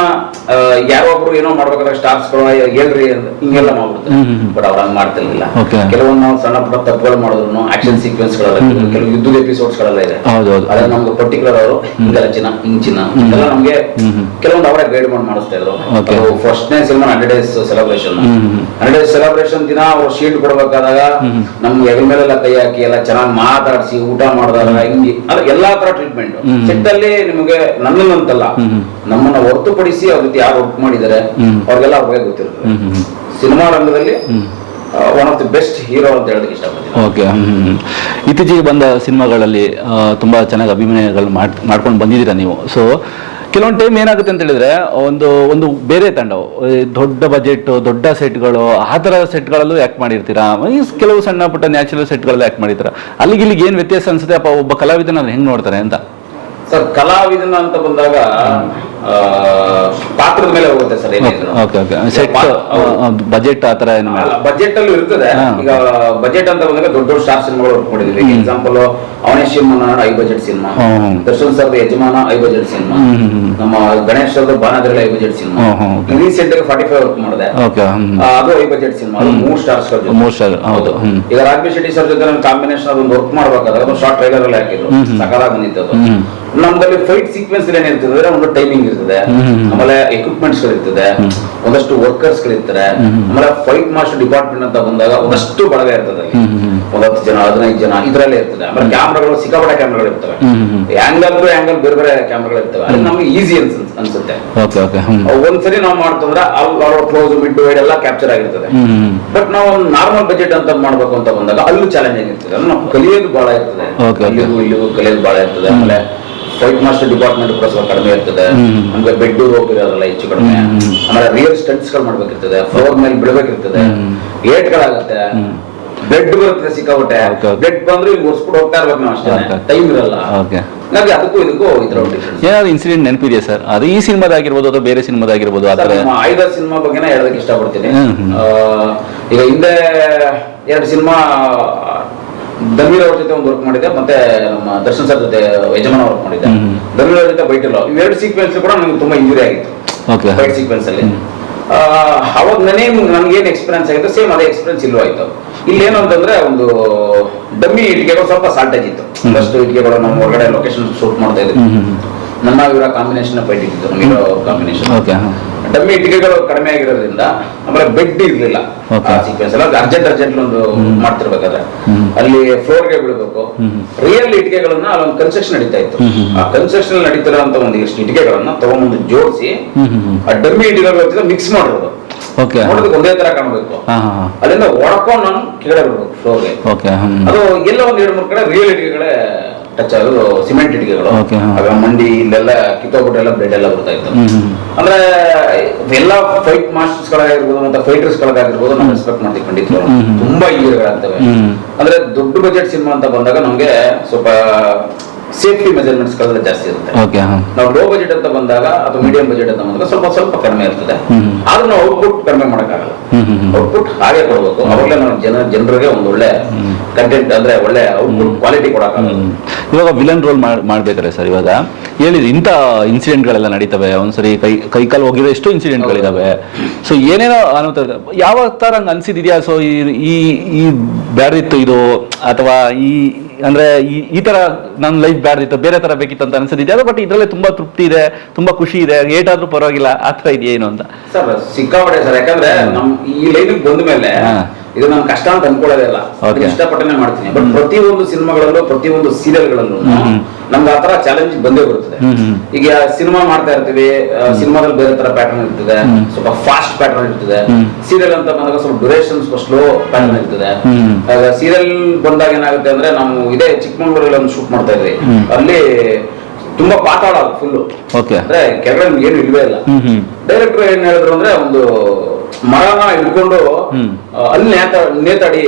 ಯಾರೋ ಒಬ್ರು ಏನೋ ಮಾಡ್ಬೇಕಾದ್ರೆ ಸ್ಟಾರ್ಸ್ ಗಳು ಹೇಳ್ರಿ ಹಿಂಗೆಲ್ಲ ಮಾಡ್ಬಿಡ್ತಾರೆ. ಬಟ್ ಅವ್ರ ಹಂಗ್ ಮಾಡ್ತಿರ್ಲಿಲ್ಲ. ಕೆಲವೊಂದು ನಾವು ಸಣ್ಣ ಪುಟ್ಟ ತಪ್ಪುಗಳು ಮಾಡಿದ್ರು, ಆಕ್ಷನ್ ಸೀಕ್ವೆನ್ಸ್ ಗಳಲ್ಲ, ಕೆಲವು ಯುದ್ಧದ ಎಪಿಸೋಡ್ಸ್ ಗಳೆಲ್ಲ ಇದೆ, ಅದ್ರ ನಮ್ಗೆ ಪರ್ಟಿಕ್ಯುಲರ್ ಅವರು ಹಿಂಗೆಲ್ಲ ಹಿಂಚಿನ ಇದೆಲ್ಲ ನಮ್ಗೆ ಕೆಲವೊಂದು ಅವರೇ ಗೈಡ್ ಮಾಡಿ ಮಾಡಿಸ್ತಾ ಇದ್ರು. ಅದು ಫಸ್ಟ್ನೇ cinema 100 days celebration. 100 days celebration ದಿನ ಅವ್ರು ಶೀಲ್ಡ್ ಕೊಡ್ಬೇಕಾದಾಗ ನಮ್ಗೆ ಹೆಗಲ ಮೇಲೆಲ್ಲ ಕೈ ಹಾಕಿ ಎಲ್ಲ ಚೆನ್ನಾಗಿ ಮಾತಾಡಿಸಿ ಊಟ ಮಾಡಿದಾಗ ಹಿಂಗೆ ಅಂದ್ರೆ ಎಲ್ಲಾ ತರ ಟ್ರೀಟ್ಮೆಂಟ್ ಸೆಟ್ ಅಲ್ಲಿ ನಿಮಗೆ ನನ್ನಂತಲ್ಲ, ನಮ್ಮನ್ನ ಹೊರತುಪಡಿಸಿ ಅವ್ರ ಜೊತೆ ಯಾರು ವರ್ಕ್ ಮಾಡಿದ್ದಾರೆ ಅವ್ರಿಗೆಲ್ಲ ಅವ್ರಿಗೆ ಗೊತ್ತಿರ್ತದೆ. ಸಿನಿಮಾ ರಂಗದಲ್ಲಿ one of the best hero ಅಂತ ಹೇಳೋದಕ್ಕೆ ಇಷ್ಟಪಡ್ತೀನಿ. ಓಕೆ. ಇತ್ತೀಚೆಗೆ ಬಂದ ಸಿನಿಮಾಗಳಲ್ಲಿ ತುಂಬಾ ಚೆನ್ನಾಗಿ ಅಭಿನಯಗಳು ಮಾಡ್ಕೊಂಡು ಬಂದಿದ್ದೀರಾ ನೀವು. ಸೊ ಕೆಲವೊಂದು ಟೈಮ್ ಏನಾಗುತ್ತೆ ಅಂತ ಹೇಳಿದ್ರೆ, ಒಂದು ಬೇರೆ ತಂಡ ದೊಡ್ಡ ಬಜೆಟ್, ದೊಡ್ಡ ಸೆಟ್ಗಳು, ಆ ಥರ ಸೆಟ್ಗಳಲ್ಲೂ ಆ್ಯಕ್ಟ್ ಮಾಡಿರ್ತೀರಾ, ಕೆಲವು ಸಣ್ಣ ಪುಟ್ಟ ನ್ಯಾಚುರಲ್ ಸೆಟ್ಗಳಲ್ಲೂ ಆ್ಯಕ್ಟ್ ಮಾಡಿರ್ತೀರಾ. ಅಲ್ಲಿಗೆ ಏನು ವ್ಯತ್ಯಾಸ ಅನ್ಸುತ್ತೆ? ಅಪ್ಪ ಒಬ್ಬ ಕಲಾವಿದನ ಹೆಂಗೆ ನೋಡ್ತಾರೆ ಅಂತ. ಸರ್, ಕಲಾವಿದನ ಅಂತ ಬಂದಾಗ ಪಾತ್ರದ ಮೇಲೆ ಹೋಗುತ್ತೆ ಸರ್. ಬಜೆಟ್ ಆತರ ಬಜೆಟ್ ಅಲ್ಲೂ ಇರ್ತದೆ. ಈಗ ಬಜೆಟ್ ಅಂತ ಬಂದಾಗ ದೊಡ್ಡ ದೊಡ್ಡ ಸ್ಟಾರ್ ಸಿನಿಮಾಗಳು ವರ್ಕ್ ಮಾಡಿದ್ವಿ. ಎಕ್ಸಾಂಪಲ್ ಅವನೇ ಶಿವಮನ ಹೈ ಬಜೆಟ್ ಸಿನಿಮಾ, ದರ್ಶನ್ ಸರ್ದ ಯಜಮಾನ ಹೈ ಬಜೆಟ್ ಸಿನಿಮಾ, ನಮ್ಮ ಗಣೇಶ್ ಸರ್ದ ಬಾನದರಲ್ಲಿ ಹೈ ಬಜೆಟ್ ಸಿನಿಮಾ. ರೀಸೆಂಟ್ ಆಗಿ 45 ವರ್ಕ್ ಮಾಡಿದೆ, ಅದು ಹೈ ಬಜೆಟ್ ಸಿನಿಮಾ. ಅದು 3 ಸ್ಟಾರ್ಸ್. ಈಗ ರಾಘವೇಶ್ ಶೆಟ್ಟಿ ಸರ್ ಜೊತೆ ಕಾಂಬಿನೇಷನ್ ಅದೊಂದು ವರ್ಕ್ ಮಾಡ್ಬೇಕಾದ್ರೆ ಅದು ಶಾರ್ಟ್ ಟ್ರೈಲರ್ ಅಲ್ಲಿ ಹಾಕಿದ್ರು, ಸಕಾಲಾಗಿ ಬಂದಿತ್ತು. ನಮ್ಮಲ್ಲಿ ಫೈಟ್ ಸೀಕ್ವೆನ್ಸ್ ಏನಿರ್ತದೆ ಅಂದ್ರೆ ಒಂದು ಟೈಮಿಂಗ್ ಇರ್ತದೆ, ಆಮೇಲೆ ಎಕ್ವಿಪ್ಮೆಂಟ್ಸ್ ಗಳಿರ್ತದೆ, ಒಂದಷ್ಟು ವರ್ಕರ್ಸ್ ಗಳಿರ್ತಾರೆ, ಆಮೇಲೆ ಫೈಟ್ ಮಾಸ್ಟರ್ ಡಿಪಾರ್ಟ್ಮೆಂಟ್ ಅಂತ ಬಂದಾಗ ಒಂದಷ್ಟು ಬಳಗ ಇರ್ತದೆ. 10 ಜನ 15 ಜನ ಇದರಲ್ಲೇ ಇರ್ತದೆ. ಆಮೇಲೆ ಕ್ಯಾಮ್ರಾಗಳು ಸಿಕ್ಕಾಪಟ್ಟೆ ಕ್ಯಾಮ್ರಾಗಳು ಇರ್ತವೆ, ಆಂಗಲ್ ಬೇರೆ ಬೇರೆ ಕ್ಯಾಮ್ರಾಗಳು ಇರ್ತವೆ. ಅದು ನಮ್ಗೆ ಈಸಿ ಅನ್ಸುತ್ತೆ. ಒಂದ್ಸರಿ ನಾವು ಮಾಡ್ತಂದ್ರೆ ಕ್ಲೋಸ್ ಮಿಡ್ ವೈಡ್ ಎಲ್ಲ ಕ್ಯಾಪ್ಚರ್ ಆಗಿರ್ತದೆ. ಬಟ್ ನಾವು ಒಂದು ನಾರ್ಮಲ್ ಬಜೆಟ್ ಅಂತ ಮಾಡ್ಬೇಕು ಅಂತ ಬಂದಾಗ ಅಲ್ಲೂ ಚಾಲೆಂಜಿಂಗ್ ಇರ್ತದೆ. ನಾವು ಕಲಿಯೋದು ಬಹಳ ಇರ್ತದೆ, ಇಲ್ಲಿಗೂ ಕಲಿಯೋದು ಬಹಳ ಇರ್ತದೆ. ಆಮೇಲೆ ಫೈಟ್ ಮಾಸ್ಟರ್ ಡಿಪಾರ್ಟ್ಮೆಂಟ್ ಕೂಡ ಸ್ವಲ್ಪ ಕಡಿಮೆ ಇರ್ತದೆ. ನಮ್ಗೆ ಬೆಡ್ ರೋಪ್ ಇರೋದಲ್ಲ ಹೆಚ್ಚು ಕಡಿಮೆ. ಆಮೇಲೆ ರಿಯಲ್ ಸ್ಟಂಟ್ಸ್ ಗಳು ಮಾಡ್ಬೇಕಿರ್ತದೆ, ಫ್ಲೋರ್ ಮೇಲೆ ಬಿಡ್ಬೇಕಿರ್ತದೆ, ಏಟ್ಗಳಾಗತ್ತೆ, ಬ್ಲಡ್ ಬರುತ್ತೆ ಸಿಕ್ಕಾಪಟ್ಟೆ. ಬ್ಲಡ್ ಬಂದ್ರೆ ಇಲ್ಲಿ ಒರ್ಸ್ಬಿಟ್ಟು ಹೋಗ್ತಾ ಇರ್ಬೇಕು ನಾವು, ಅಷ್ಟೇ ಟೈಮ್ ಇರಲ್ಲ. ಹಾಗಾಗಿ ಅದಕ್ಕೂ ಇದಕ್ಕೂ ಇದ್ರ ಏನಾದ್ರು ಇನ್ಸಿಡೆಂಟ್ ನೆನಪಿದೆಯಾ ಸರ್? ಅದು ಈ ಸಿನಿಮಾದಾಗಿರ್ಬೋದು ಅಥವಾ ಬೇರೆ ಸಿನಿಮಾದಾಗಿರ್ಬೋದು? ಆಯುಧ ಸಿನಿಮಾ ಬಗ್ಗೆನೇ ಹೇಳೋದಕ್ಕೆ ಇಷ್ಟಪಡ್ತೀನಿ. ಈಗ ಹಿಂದೆ 2 ಸಿನಿಮಾ ಧನ್ವೀರ್ ಅವ್ರ ಜೊತೆ ಒಂದು ವರ್ಕ್ ಮಾಡಿದ್ದೆ, ಮತ್ತೆ ನಮ್ಮ ದರ್ಶನ್ ಸರ್ ಜೊತೆ ಯಜಮಾನ ವರ್ಕ್ ಮಾಡಿದ್ದೆ. ಧನ್ವೀರ್ ಅವ್ರ ಜೊತೆ ಬೈಟ್ ಇಲ್ಲ. ಇವೆರಡು ಸೀಕ್ವೆನ್ಸ್ ಕೂಡ ನನಗೆ ತುಂಬಾ ಇಂಜುರಿ ಆಗಿತ್ತು ಫೈಟ್ ಸೀಕ್ವೆನ್ಸ್ ಅಲ್ಲಿ. ಅವಾಗ ನನ್ಗೇನು ಎಕ್ಸ್ಪೀರಿಯನ್ಸ್ ಆಗಿತ್ತು ಸೇಮ್ ಅದೇ ಎಕ್ಸ್ಪೀರಿಯನ್ಸ್ ಇಲ್ಲೂ ಆಯ್ತು. ಇಲ್ಲಿ ಏನು ಅಂತಂದ್ರೆ ಒಂದು ಡಮ್ಮಿ ಇಟ್ಕೆಗಳು ಸ್ವಲ್ಪ ಸಾಲ್ಟೇಜ್ ಇತ್ತು. ಒಂದಷ್ಟು ಇಟ್ಕೆಗಳು ನಮ್ಮ ಹೊರಗಡೆ ಲೊಕೇಶನ್ ಶೂಟ್ ಮಾಡ್ತಾ ಇದ್ವಿ. ನನ್ನ ಇವರ ಕಾಂಬಿನೇಷನ್ ಫೈಟ್ ಇತ್ತು, ನಮ್ಮಿರೋ ಕಾಂಬಿನೇಷನ್. ಡಮ್ಮಿ ಇಟ್ಕೆಗಳು ಕಡಿಮೆ ಆಗಿರೋದ್ರಿಂದ ಆಮೇಲೆ ಬೆಡ್ ಇರ್ಲಿಲ್ಲ ಸೀಕ್ವೆನ್ಸ್ ಎಲ್ಲ. ಅರ್ಜೆಂಟ್ ಒಂದು ಮಾಡ್ತಿರ್ಬೇಕಾದ್ರೆ ಅಲ್ಲಿ ಫ್ಲೋರ್ಗೆ ಬಿಡಬೇಕು. ರಿಯಲ್ ಇಟ್ಕೆಗಳನ್ನ ಅಲ್ಲೊಂದು ಕನ್ಸ್ಟ್ರಕ್ಷನ್ ನಡೀತಾ ಇತ್ತು. ಆ ಕನ್ಸ್ಟ್ರಕ್ಷನ್ ನಡೀತಿರೋಂತ ಒಂದಿಷ್ಟು ಇಟ್ಕೆಗಳನ್ನ ತಗೊಂಡ್ಬಂದು ಜೋಡಿಸಿ ಆ ಡಮ್ಮಿ ಇಟ್ಕೆಗಳ ಮಿಕ್ಸ್ ಮಾಡಿರೋದು. ನೋಡೋದಕ್ಕೆ ಒಂದೇ ತರ ಕಾಣಬೇಕು. ಅಲ್ಲಿಂದ ಒಡ್ಕೊಂಡು ನಾನು ಕೆಳಗಡೆ ಬಿಡ್ಬೇಕು ಫ್ಲೋರ್ಗೆ. ಅದು ಎಲ್ಲ ಒಂದ್ 2-3 ಕಡೆ ರಿಯಲ್ ಇಟ್ಕೆಗಳೇ ಟಚ್ ಆಗೋದು, ಸಿಮೆಂಟ್ ಇಟ್ಕೆಗಳು. ಆಗ ಮಂಡಿ ಇಲ್ಲೆಲ್ಲ ಕಿತ್ತೋಗ್ಬಿಟ್ಟು ಎಲ್ಲ ಬ್ಲಡ್ ಎಲ್ಲ ಬರ್ತಾ ಇತ್ತು. ಅಂದ್ರೆ ಎಲ್ಲ ಫೈಟ್ ಮಾಸ್ಟರ್ಸ್ ಗಳಾಗಿರ್ಬೋದು ಮತ್ತೆ ಫೈಟರ್ಸ್ ಗಳಾಗಿರ್ಬೋದು ನಾವು ರೆಸ್ಪೆಕ್ಟ್ ಮಾಡ್ತೀವಿ ಖಂಡಿತ. ತುಂಬಾ ಇಂಜುರಿಗಳಾಗ್ತವೆ. ಅಂದ್ರೆ ದೊಡ್ಡ ಬಜೆಟ್ ಸಿನಿಮಾ ಅಂತ ಬಂದಾಗ ನಮ್ಗೆ ಸ್ವಲ್ಪ ಸೇಫ್ಟಿ ಮೆಜರ್ಮೆಂಟ್ಸ್ ಗಳು ಜಾಸ್ತಿ ಇರುತ್ತೆ. ನಾವು ಲೋ ಬಜೆಟ್ ಅಂತ ಬಂದಾಗ ಅಥವಾ ಮೀಡಿಯಂ ಬಜೆಟ್ ಅಂತ ಬಂದಾಗ ಸ್ವಲ್ಪ ಕಡಿಮೆ ಇರ್ತದೆ. ಆದ್ರೂ ನಾವು ಔಟ್ಪುಟ್ ಕಡಿಮೆ ಮಾಡಕ್ಕಾಗಲ್ಲ. ಔಟ್ಪುಟ್ ಹಾಗೆ ಕೊಡ್ಬೇಕು. ಅವಾಗಲೇ ನಾವು ಜನರಿಗೆ ಒಂದು ಒಳ್ಳೆ ಕಂಟೆಂಟ್ ಅಂದ್ರೆ ಒಳ್ಳೆ ಔಟ್ಪುಟ್ ಕ್ವಾಲಿಟಿ ಕೊಡಕ್ಕಾಗಲ್ಲ. ಇವಾಗ ವಿಲನ್ ರೋಲ್ ಮಾಡ್ಬೇಕಾರೆ ಸರ್, ಇವಾಗ ಹೇಳಿದ್ರಿ ಇಂಥ ಇನ್ಸಿಡೆಂಟ್ಗಳೆಲ್ಲ ನಡೀತವೆ. ಒಂದ್ಸರಿ ಕೈಕಾಲು ಹೋಗಿರೋ ಎಷ್ಟೋ ಇನ್ಸಿಡೆಂಟ್ಗಳಿದಾವೆ. ಸೊ ಏನೇನೋ ಅನ್ನೋ ಯಾವ ತರ ಹಂಗೆ ಅನ್ಸಿದ್ಯಾ? ಸೊ ಈ ಬ್ಯಾಡ್ದಿತ್ತು ಇದು, ಅಥವಾ ಅಂದ್ರೆ ಈ ತರ ನನ್ನ ಲೈಫ್ ಬ್ಯಾಡ್ದಿತ್ತು, ಬೇರೆ ತರ ಬೇಕಿತ್ತು ಅಂತ ಅನ್ಸಿದ್ಯಾ? ಬಟ್ ಇದ್ರಲ್ಲೇ ತುಂಬಾ ತೃಪ್ತಿ ಇದೆ, ತುಂಬಾ ಖುಷಿ ಇದೆ, ಏಟಾದ್ರೂ ಪರವಾಗಿಲ್ಲ ಆ ತರ ಇದೆಯೇನು ಅಂತ? ಸರ್ ಸಿಕ್ಕಾಪಟ್ಟೆ ಸರ್. ಯಾಕಂದ್ರೆ ನಮ್ ಈ ಲೈನ್ ಬಂದ ಮೇಲೆ ಇದು ನನ್ ಕಷ್ಟ ಅಂತ ಅನ್ಕೊಳ್ಳೋದೇ ಇಲ್ಲ, ಇಷ್ಟಪಟ್ಟನೆ ಮಾಡ್ತೀನಿ. ಬಟ್ ಪ್ರತಿಯೊಂದು ಸಿನಿಮಾಗಳಲ್ಲೂ ಪ್ರತಿಯೊಂದು ಸೀರಿಯಲ್ಗಳಲ್ಲೂ ನಮ್ಗೆ ಆತರ ಚಾಲೆಂಜ್ ಬಂದೇ ಬರುತ್ತದೆ. ಈಗ ಸಿನಿಮಾ ಮಾಡ್ತಾ ಇರ್ತೀವಿ, ಸಿನಿಮಾದಲ್ಲಿ ಬೇರೆ ತರ ಪ್ಯಾಟರ್ನ್ ಇರ್ತದೆ, ಸ್ವಲ್ಪ ಫಾಸ್ಟ್ ಪ್ಯಾಟರ್ನ್ ಇರ್ತದೆ. ಸೀರಿಯಲ್ ಅಂತ ಬಂದಾಗ ಸ್ವಲ್ಪ ಡ್ಯೂರೇಷನ್ ಸ್ಲೋ ಪ್ಯಾಟರ್ನ್ ಇರ್ತದೆ. ಸೀರಿಯಲ್ ಬಂದಾಗ ಏನಾಗುತ್ತೆ ಅಂದ್ರೆ ನಾವು ಇದೇ ಚಿಕ್ಕಮಂಗ್ಳೂರಲ್ಲಿ ಒಂದು ಶೂಟ್ ಮಾಡ್ತಾ ಇದ್ವಿ, ಅಲ್ಲಿ ತುಂಬಾ ಪಾತಾಳ ಫುಲ್, ಅಂದ್ರೆ ಕೆಳಗಡೆ ಏನು ಇಲ್ವೇ ಇಲ್ಲ. ಡೈರೆಕ್ಟರ್ ಏನ್ ಹೇಳಿದ್ರು ಅಂದ್ರೆ ಒಂದು ಮರನ ಹಿಡ್ಕೊಂಡು ಅಲ್ಲಿ ನೇತಾಡಿ,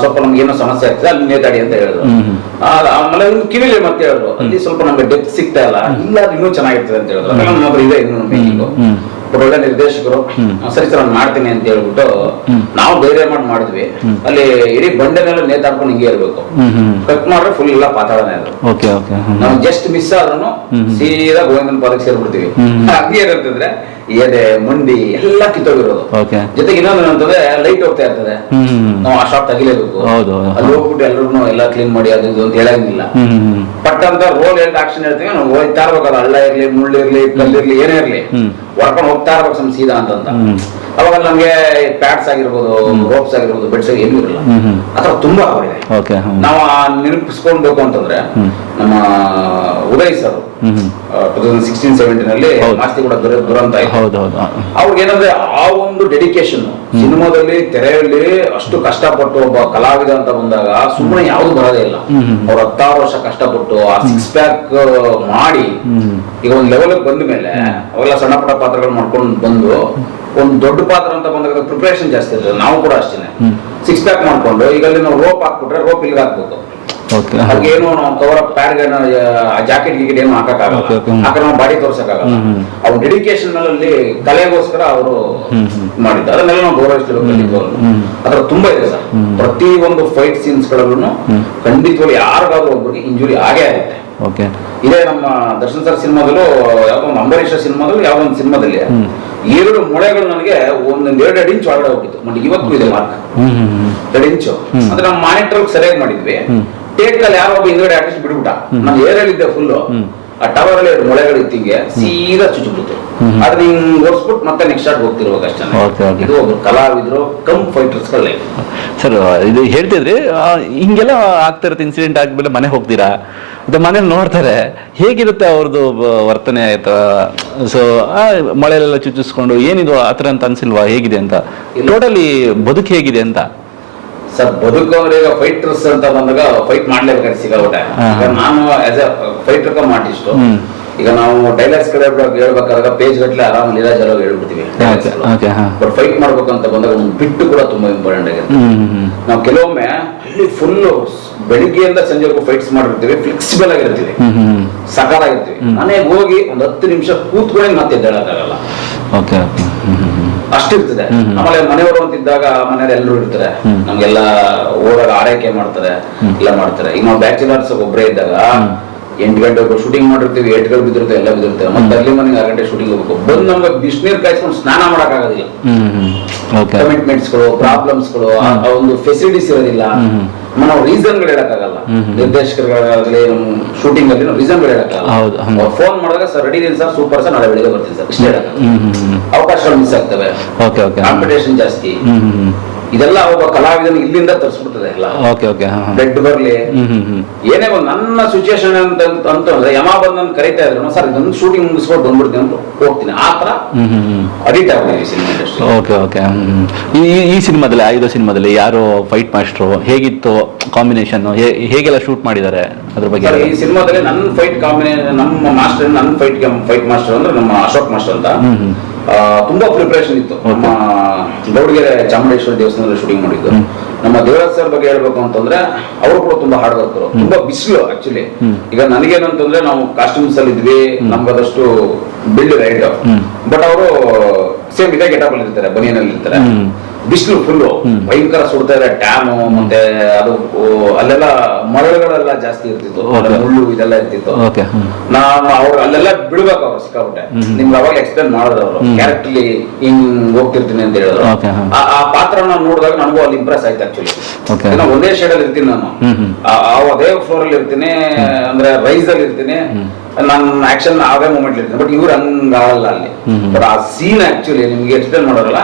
ಸ್ವಲ್ಪ ನಮ್ಗೆ ಏನೋ ಸಮಸ್ಯೆ ಆಗ್ತದೆ ಅಲ್ಲಿ ನೇತಾಡಿ ಅಂತ ಹೇಳಿದ್ರು. ಆಮೇಲೆ ಕಿವಿಲಿ ಮತ್ತೆ ಹೇಳಿದ್ರು ಅಲ್ಲಿ ಸ್ವಲ್ಪ ನಮ್ಗೆ ಡೆಪ್ತ್ ಸಿಗ್ತಾ ಇಲ್ಲ, ಇಲ್ಲ ಇನ್ನೂ ಚೆನ್ನಾಗಿರ್ತದೆ ಅಂತ ಹೇಳಿದ್ರು. ನಮ್ಮ ಹತ್ರ ಇದೆ ಇನ್ನೂ ಮೇಕಿಂಗು, ಒಳ್ಳೆ ನಿರ್ದೇಶಕರು, ಸರಿ ಸರ್ ನಾನು ಮಾಡ್ತೀನಿ ಅಂತ ಹೇಳ್ಬಿಟ್ಟು ನಾವು ಧೈರ್ಯ ಮಾಡಿದ್ವಿ. ಅಲ್ಲಿ ಇಡೀ ಬಂಡೆನೆಲ್ಲ ನೇತಾಡ್ಕೊಂಡು ಹಿಂಗೆ ಇರ್ಬೇಕು, ಕಟ್ ಮಾಡ್ರೆ ಫುಲ್ ಎಲ್ಲ ಪಾತಾಳನೇ ಅದು. ನಾವು ಜಸ್ಟ್ ಮಿಸ್ ಆದ್ರೂ ಸೀದಾ ಗೋವಿಂದನ ಪಾದಕ್ಕೆ ಸೇರ್ಬಿಡ್ತೀವಿ. ಹಂಗೆ ಏನಂತಂದ್ರೆ ಎದೆ ಮಂಡಿ ಎಲ್ಲ ಕಿತ್ತೋಗಿರೋದು. ಜೊತೆಗೆ ಇನ್ನೊಂದು ಏನಂತಂದ್ರೆ ಲೈಟ್ ಹೋಗ್ತಾ ಇರ್ತದೆ, ನಾವು ಆ ಶಾಪ್ ತಗಿಲೇಬೇಕು. ಅಲ್ಲಿ ಹೋಗ್ಬಿಟ್ಟು ಎಲ್ಲರೂ ಎಲ್ಲ ಕ್ಲೀನ್ ಮಾಡಿ ಅದು ಇದು ಅಂತ ಹೇಳಂಗಿಲ್ಲ. ಪಟ್ ಅಂತ ರೋಲ್ ಹೇಳ್ತಾ ಆಕ್ಷನ್ ಹೇಳ್ತೀವಿ, ನಾವು ಹೋಗ್ತಾ ಇರ್ಬೇಕಲ್ಲ, ಹಳ್ಳ ಇರ್ಲಿ ಮುಳ್ಳಿರ್ಲಿ ಕಲ್ಲಿರ್ಲಿ ಏನೇ ಇರ್ಲಿ ಹೊಡ್ಕೊಂಡು ಹೋಗ್ತಾ ಇರ್ಬೇಕು ಸೀದಾ ಅಂತ. ಅವಾಗ ನಮ್ಗೆ ಪ್ಯಾಡ್ಸ್ ಆಗಿರ್ಬೋದು, ರೋಪ್ಸ್ ಆಗಿರ್ಬೋದು, ಬೆಡ್ಸ್ ಏನೂ ಇರಲ್ಲ. ಅಥವಾ ತುಂಬಾ ಅವರಿದೆ. ನಾವು ನೆನಪಿಸ್ಕೊಳ್ಬೇಕು ಅಂತಂದ್ರೆ ನಮ್ಮ ಉದಯ್ ಸರ್ 2016-17 ನಲ್ಲಿ ಮಾಸ್ತಿ ಕೂಡ ದುರಂತ ಅವ್ರಿಗೆ ಏನಂದ್ರೆ ಆ ಒಂದು ಡೆಡಿಕೇಶನ್ ಸಿನಿಮಾದಲ್ಲಿ ತೆರೆಯಲ್ಲಿ ಅಷ್ಟು ಕಷ್ಟಪಟ್ಟು ಒಬ್ಬ ಕಲಾವಿದ ಅಂತ ಬಂದಾಗ ಸುಮ್ಮನೆ ಯಾವ್ದು ಬರೋದೇ ಇಲ್ಲ. ಅವ್ರು 16 ವರ್ಷ ಕಷ್ಟಪಟ್ಟು ಆ 6 ಪ್ಯಾಕ್ ಮಾಡಿ ಈಗ ಒಂದ್ ಲೆವೆಲ್ ಬಂದ ಮೇಲೆ ಅವೆಲ್ಲ ಸಣ್ಣ ಪುಟ್ಟ ಪಾತ್ರಗಳು ಮಾಡ್ಕೊಂಡು ಬಂದು ಒಂದು ದೊಡ್ಡ ಪಾತ್ರ ಅಂತ ಬಂದಾಗ ಪ್ರಿಪರೇಷನ್ ಜಾಸ್ತಿ ಇರ್ತದೆ. ನಾವು ಕೂಡ ಅಷ್ಟೇನೆ 6 ಪ್ಯಾಕ್ ಮಾಡ್ಕೊಂಡು ಈಗ ಅಲ್ಲಿ ನಾವು ರೋಪ್ ಹಾಕ್ಬಿಟ್ರೆ ರೋಪ್ ಇಲ್ಲಿಗೆ ಹಾಕ್ಬೇಕು. ಏನು ನಾವು ಕವರ್ ಅಪ್ ಪ್ಯಾಡ್ ಜಾಕೆಟ್ ಗಿಕೆಟ್ ಏನು ಹಾಕಕ್ಕಾಗಲ್ಲ, ಹಾಕಿ ನಾವು ಬಾಡಿ ತೋರ್ಸಕ್ಕಾಗಲ್ಲ. ಅವ್ರ ಡೆಡಿಕೇಶನ್ ಅಲ್ಲಿ ಕಲೆಗೋಸ್ಕರ ಅವರು ಮಾಡಿದ್ದು, ಅದನ್ನೆಲ್ಲ ನಾವು ಗೌರವಿಸ್ತಿರ್ಬೇಕು. ಅದ್ರ ತುಂಬಾ ಇದೆ ಸರ್. ಪ್ರತಿ ಒಂದು ಫೈಟ್ ಸೀನ್ಸ್ ಗಳಲ್ಲೂ ಖಂಡಿತವಾಗಿ ಯಾರಿಗಾದ್ರೂ ಒಬ್ಬರಿಗೆ ಇಂಜುರಿ ಆಗೇ ಆಗುತ್ತೆ. ಇದೇ ನಮ್ಮ ದರ್ಶನ್ ಸರ್ ಸಿನಿಮಾದಲ್ಲೂ ಯಾವ್ದೋ ಒಂದು ಅಂಬರೀಷ ಸಿನಿಮಾದಲ್ಲಿ ಯಾವ್ದೋ ಒಂದು ಸಿನಿಮಾದಲ್ಲಿ 2 ಮೊಳೆಗಳು ನನಗೆ 1-2 ಇಂಚ್ ಒಳಗಡೆ ಹೋಗಿತ್ತು. ಇವತ್ತು ಇದೆ ಮಾರ್ಕ್ 2 ಇಂಚು. ಅಂದ್ರೆ ನಮ್ಮ ಮಾನಿಟರ್ ಸರಿಯಾಗಿ ಮಾಡಿದ್ವಿ. ಟೇಕ್ ಅಲ್ಲಿ ಯಾರೋ ಒಬ್ಬ ಹಿಂದ್ಗಡೆ ಆರ್ಟಿಸ್ಟ್ ಬಿಡ್ಬಿಟ್ಟ, ನಾನು ಏರಲ್ಲಿದ್ದೆ ಫುಲ್, ಆ ಟವರ್ ಅಲ್ಲಿ 2 ಮೊಳೆಗಳು ಇತ್ತಿಂಗೆ ಸೀದಾ ಚುಚ್ಚಿಬಿಡ್ತು. ಆದ್ರೆ ಹಿಂಗ್ ಓಡಿಸ್ಬಿಟ್ಟು ಮತ್ತೆ ನೆಕ್ಸ್ಟ್ ಶಾಟ್ ಹೋಗ್ತಿರ್ಬೇಕು ಅಷ್ಟೇ. ಇದು ಒಬ್ರು ಕಲಾವಿದ್ರು ಕಮ್ ಫೈಟರ್ಸ್ ಲೈಫ್. ಸರ್ ಇದು ಹೇಳ್ತಿದ್ರಿ, ಹಿಂಗೆಲ್ಲ ಆಗ್ತಾ ಇರುತ್ತೆ, ಇನ್ಸಿಡೆಂಟ್ ಆಗ್ಬಿಟ್ಟು ಮನೆ ಹೋಗ್ತೀರಾ, ಅದು ಮನೇಲಿ ನೋಡ್ತಾರೆ, ಹೇಗಿರುತ್ತೆ ಅವ್ರದ್ದು ವರ್ತನೆ ಆಯ್ತಾ? ಸೊ ಮಳೆಯಲ್ಲೆಲ್ಲ ಚುಚ್ಚಿಸ್ಕೊಂಡು ಏನಿದು ಆತರ ಅಂತ ಅನ್ಸಿಲ್ವಾ? ಹೇಗಿದೆ ಅಂತ ಟೋಟಲಿ ಬದುಕು ಹೇಗಿದೆ ಅಂತ? ಸರ್ ಬದುಕವ್ರೀಗ ಫೈಟರ್ಸ್ ಅಂತ ಬಂದಾಗ ಫೈಟ್ ಮಾಡ್ಲೇಬೇಕಾದ್ರೆ ಸಿಗಾಬಿಟ್ಟೆ. ನಾನು as A fighter come artist, ಈಗ ನಾವು ಡೈಲಾಗ್ಸ್ ಕಡೆ ಹೇಳ್ಬೇಕಾದಾಗ ಪೇಜ್ ಗಟ್ಟಲೆ ಆರಾಮ್ ಲೀಲಾಜಲವಾಗಿ ಹೇಳ್ಬಿಡ್ತೀವಿ. ಬಟ್ ಫೈಟ್ ಮಾಡ್ಬೇಕಂತ ಬಂದಾಗ ಒಂದು ಬಿಟ್ಟು ಕೂಡ ತುಂಬಾ ಇಂಪಾರ್ಟೆಂಟ್ ಆಗಿರುತ್ತೆ. ನಾವು ಕೆಲವೊಮ್ಮೆ ಅಲ್ಲಿ ಫುಲ್ ಬೆಳಿಗ್ಗೆಯಿಂದ ಸಂಜೆವರೆಗೂ ಫೈಟ್ಸ್ ಮಾಡಿರ್ತೀವಿ, ಫ್ಲೆಕ್ಸಿಬಲ್ ಆಗಿರ್ತೀವಿ, ಸಕಾಲಾಗಿರ್ತೀವಿ. ನಾನೇ ಹೋಗಿ ಒಂದು 10 ನಿಮಿಷ ಕೂತ್ಕೊಂಡು ಮತ್ತೆ ಎದ್ದೇಳಕ್ಕಾಗಲ್ಲ, ಅಷ್ಟಿರ್ತದೆ. ಆಮೇಲೆ ಮನೆಯವರು ಅಂತಿದ್ದಾಗ ಮನೆಯಲ್ಲಿ ಎಲ್ಲರೂ ಇರ್ತಾರೆ, ನಮ್ಗೆಲ್ಲ ಹೋದಾಗ ಆರೈಕೆ ಮಾಡ್ತಾರೆ, ಎಲ್ಲ ಮಾಡ್ತಾರೆ. ಈಗ ನಾವು ಬ್ಯಾಚುಲರ್ಸ್ ಒಬ್ಬರೇ ಇದ್ದಾಗ 8 ಗಂಟೆಗೆ ಶೂಟಿಂಗ್ ಮಾಡಿರ್ತೀವಿ, 8 ಗಂಟೆ ಬಿದ್ದಿರುತ್ತೆ, ಎಲ್ಲ ಬಿದ್ದಿರುತ್ತೆ. ಮತ್ತೆ ಅರ್ಲಿ ಮಾರ್ನಿಂಗ್ 6 ಗಂಟೆ ಶೂಟಿಂಗ್ ಹೋಗ್ಬೇಕು. ಬಂದು ನಮ್ಗೆ ಬಿಸಿನೀರು ಕಾಯಿಸ್ಕೊಂಡು ಸ್ನಾನ ಮಾಡಕ್ ಆಗೋದಿಲ್ಲ. ಕಮಿಟ್ಮೆಂಟ್ಸ್ಗಳು, ಪ್ರಾಬ್ಲಮ್ಸ್ಗಳು, ಒಂದು ಫೆಸಿಲಿಟೀಸ್ ಇರೋದಿಲ್ಲ. ನಾವು ರೀಸನ್ಗಳು ಹೇಳಕ್ಕಾಗಲ್ಲ. ನಿರ್ದೇಶಕರುಗಳಾಗಲಿ ಶೂಟಿಂಗ್ ಅಲ್ಲಿ ನಾವು ರೀಸನ್ಗಳು ಹೇಳಕ್ಕಾಗಲ್ಲ. ಫೋನ್ ಮಾಡಿದಾಗ ಸರ್ ರೆಡಿ ಇದೀನಿ ಸರ್, ಸೂಪರ್ ಸರ್, ನಾಳೆ ಬೆಳಿಗ್ಗೆ ಬರ್ತೀನಿ ಸರ್, ಇಷ್ಟೇ ಹೇಳಕ್ಕಾಗಲ್ಲ. ಅವಕಾಶಗಳು ಮಿಸ್ ಆಗ್ತವೆ, ಕಾಂಪಿಟೇಷನ್ ಜಾಸ್ತಿ. ಇದೆಲ್ಲ ಒಬ್ಬ ಕಲಾವಿದನ ಇಲ್ಲಿಂದ ತರಿಸ್ಬಿಡ್ತದೆ ಎಲ್ಲ. ಬ್ಲಡ್ ಬರ್ಲಿ ಏನೇ ಒಂದು ನನ್ನ ಸಿಚುಯೇಷನ್ ಅಂತಂದ್ರೆ ಯಮ ಬಂದ್ ನನ್ ಕರೀತಾ ಇದ್ರು, ಸರ್ ಇದೊಂದು ಶೂಟಿಂಗ್ ಮುಗಿಸ್ಕೊಂಡು ಬಂದ್ಬಿಡ್ತೀನಿ ಅಂತ ಹೋಗ್ತೀನಿ. ಆ ತರ ಅಡಿಕ್ಟ್ ಆಗ್ಬಿಟ್ಟಿವಿ ಸಿನಿಮಾ ಇಂಡಸ್ಟ್ರಿ. ಈ ಸಿನಿಮಾದಲ್ಲಿ 5 ಸಿನಿಮಾದಲ್ಲಿ ಯಾರು ಫೈಟ್ ಮಾಸ್ಟ್ರು, ಹೇಗಿತ್ತು ಕಾಂಬಿನೇಷನ್, ಹೇಗೆಲ್ಲ ಶೂಟ್ ಮಾಡಿದ್ದಾರೆ ಅದ್ರ ಬಗ್ಗೆ? ಈ ಸಿನಿಮಾದಲ್ಲಿ ನನ್ನ ಫೈಟ್ ಕಾಂಬಿನೇಷನ್, ನಮ್ಮ ಮಾಸ್ಟರ್, ನನ್ನ ಫೈಟ್ ಮಾಸ್ಟರ್ ಅಂದ್ರೆ ನಮ್ಮ ಅಶೋಕ್ ಮಾಸ್ಟರ್ ಅಂತ. ತುಂಬಾ ಪ್ರಿಪರೇಷನ್ ಇತ್ತು. ನಮ್ಮ ಗೌಡಗೆರೆ ಚಾಮುಂಡೇಶ್ವರಿ ದೇವಸ್ಥಾನದಲ್ಲಿ ಶೂಟಿಂಗ್ ಮಾಡಿದ್ದು. ನಮ್ಮ ದೇವರಾಜ್ ಸರ್ ಬಗ್ಗೆ ಹೇಳ್ಬೇಕು ಅಂತಂದ್ರೆ ಅವರು ಕೂಡ ತುಂಬಾ ಹಾರ್ಡ್ ವರ್ಕರು, ತುಂಬಾ ಬಿಸಿಲು ಆಕ್ಚುಲಿ. ಈಗ ನನಗೇನಂತಂದ್ರೆ ನಾವು ಕಾಸ್ಟ್ಯೂಮ್ಸ್ ಅಲ್ಲಿ ಇದ್ವಿ, ನಮ್ಗದಷ್ಟು ಬಿಲ್ಡ್ ರೈಟ್, ಬಟ್ ಅವರು ಸೇಮ್ ಇದೇ ಗೆಟಪ್ ಅಲ್ಲಿ ಇರ್ತಾರೆ, ಬನಿಯನಲ್ಲಿ ಇರ್ತಾರೆ. ಬಿಸಿಲು ಫುಲ್ಲು ಭಯಂಕರ ಸುಡ್ತಾ ಇದೆ, ಟ್ಯಾನು ಮತ್ತೆ ಅದು ಅಲ್ಲೆಲ್ಲ ಮರಳುಗಳೆಲ್ಲ ಜಾಸ್ತಿ ಇರ್ತಿತ್ತು, ಮುಳ್ಳು ಇದೆಲ್ಲ ಇರ್ತಿತ್ತು. ನಾನು ಅವ್ರು ಅಲ್ಲೆಲ್ಲ ಬಿಡ್ಬೇಕು, ಅವ್ರು ಸಿಕ್ಕಾಬಿಟ್ಟೆ. ನಿಮ್ಗೆ ಅವಾಗ ಎಕ್ಸ್ಪ್ಲೇನ್ ಮಾಡಿದ್ರು ಅವರು, ಕ್ಯಾರೆಕ್ಟರ್ಲಿ ಹಿಂಗ್ ಹೋಗ್ತಿರ್ತೀನಿ ಅಂತ ಹೇಳಿದ್ರು. ಆ ಪಾತ್ರನ ನೋಡಿದಾಗ ನನಗೂ ಅಲ್ಲಿ ಇಂಪ್ರೆಸ್ ಆಯ್ತು ಆಕ್ಚುಲಿ. ನಾನು ಒಂದೇ ಶೇಡ್ ಅಲ್ಲಿ ಇರ್ತೀನಿ, ನಾನು ಅದೇ ಫ್ಲೋರ್ ಅಲ್ಲಿ ಇರ್ತೀನಿ, ಅಂದ್ರೆ ರೈಸ್ ಅಲ್ಲಿ ಇರ್ತೀನಿ, ನಾನು ಆಕ್ಷನ್ ಅವೇ ಮೂಮೆಂಟ್ ಇರ್ತೀನಿ. ಬಟ್ ಇವ್ರು ಹಂಗಾಗಲ್ಲ ಅಲ್ಲಿ. ಬಟ್ ಆ ಸೀನ್ ಆಕ್ಚುಲಿ ನಿಮ್ಗೆ ಎಕ್ಸ್ಪ್ಲೇನ್ ಮಾಡೋರಲ್ಲ,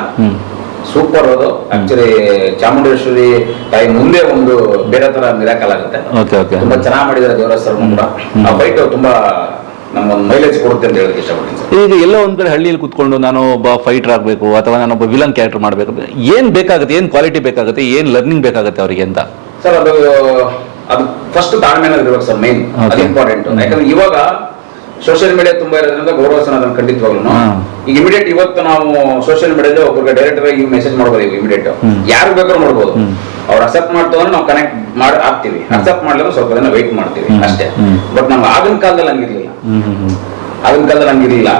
ಸೂಪರ್. ಅದು ಆಕ್ಚುಲಿ ಚಾಮುಂಡೇಶ್ವರಿ ತಾಯಿ ಮುಂದೆ ಒಂದು ಬೇರೆ ತರ ಮಿರಾಕಲ್ ಆಗುತ್ತೆ. ತುಂಬಾ ಚೆನ್ನಾಗಿ ಮಾಡಿದ್ದಾರೆ ದೇವರಾಜ್ ಸರ್ ಕೂಡ. ಆ ಫೈಟ್ ತುಂಬಾ ನಮ್ಗೊಂದು ಮೈಲೇಜ್ ಕೊಡುತ್ತೆ ಅಂತ ಹೇಳಕ್ಕೆ ಇಷ್ಟಪಡ್ತೀನಿ. ಈಗ ಎಲ್ಲೋ ಒಂದ್ ಕಡೆ ಹಳ್ಳಿಯಲ್ಲಿ ಕುತ್ಕೊಂಡು ನಾನು ಒಬ್ಬ ಫೈಟರ್ ಆಗ್ಬೇಕು ಅಥವಾ ನಾನೊಬ್ಬ ವಿಲನ್ ಕ್ಯಾರೆಕ್ಟರ್ ಮಾಡ್ಬೇಕು, ಏನ್ ಬೇಕಾಗುತ್ತೆ, ಏನ್ ಕ್ವಾಲಿಟಿ ಬೇಕಾಗುತ್ತೆ, ಏನ್ ಲರ್ನಿಂಗ್ ಬೇಕಾಗುತ್ತೆ ಅವರಿಗೆ ಅಂತ? ಸರ್ ಅದು ಫಸ್ಟ್ ತಾಳ್ಮೆನ ಇರ್ಬೇಕು ಸರ್, ಮೈನ್ ಅದು ಇಂಪಾರ್ಟೆಂಟ್. ಯಾಕಂದ್ರೆ ಇವಾಗ ಸೋಷಿಯಲ್ ಮೀಡಿಯಾ ತುಂಬಾ ಇರೋದ್ರಿಂದ ಗೌರವಸನ ಅದನ್ನ ಖಂಡಿತವಾಗ್ಲು ಈಗ ಇಮಿಡಿಯೇಟ್ ಇವತ್ತು ನಾವು ಸೋಷಿಯಲ್ ಮೀಡಿಯಾದಲ್ಲಿ ಒಬ್ಬರಿಗೆ ಡೈರೆಕ್ಟ್ ಆಗಿ ಮೆಸೇಜ್ ಮಾಡ್ಬೋದು. ಈಗ ಇಮಿಡಿಯೇಟ್ ಯಾರು ಬೇಕಾದ್ರೂ ಮಾಡ್ಬೋದು. ಅವ್ರು ಅಕ್ಸೆಪ್ಟ್ ಮಾಡ್ತಂದ್ರೆ ನಾವು ಕನೆಕ್ಟ್ ಮಾಡಿ ಆಗ್ತೀವಿ, ಅಕ್ಸೆಪ್ಟ್ ಮಾಡ್ಲಿಲ್ಲ ಸ್ವಲ್ಪ ದಿನ ವೆಯ್ಟ್ ಮಾಡ್ತೀವಿ ಅಷ್ಟೇ. ಬಟ್ ನಮ್ಗೆ ಆಗಿನ ಕಾಲದಲ್ಲಿ ಹಂಗಿರ್ಲಿಲ್ಲ. ಆಗಿನ ಕಾಲದಲ್ಲಿ ಹಂಗಿರ್ಲಿಲ್ಲ.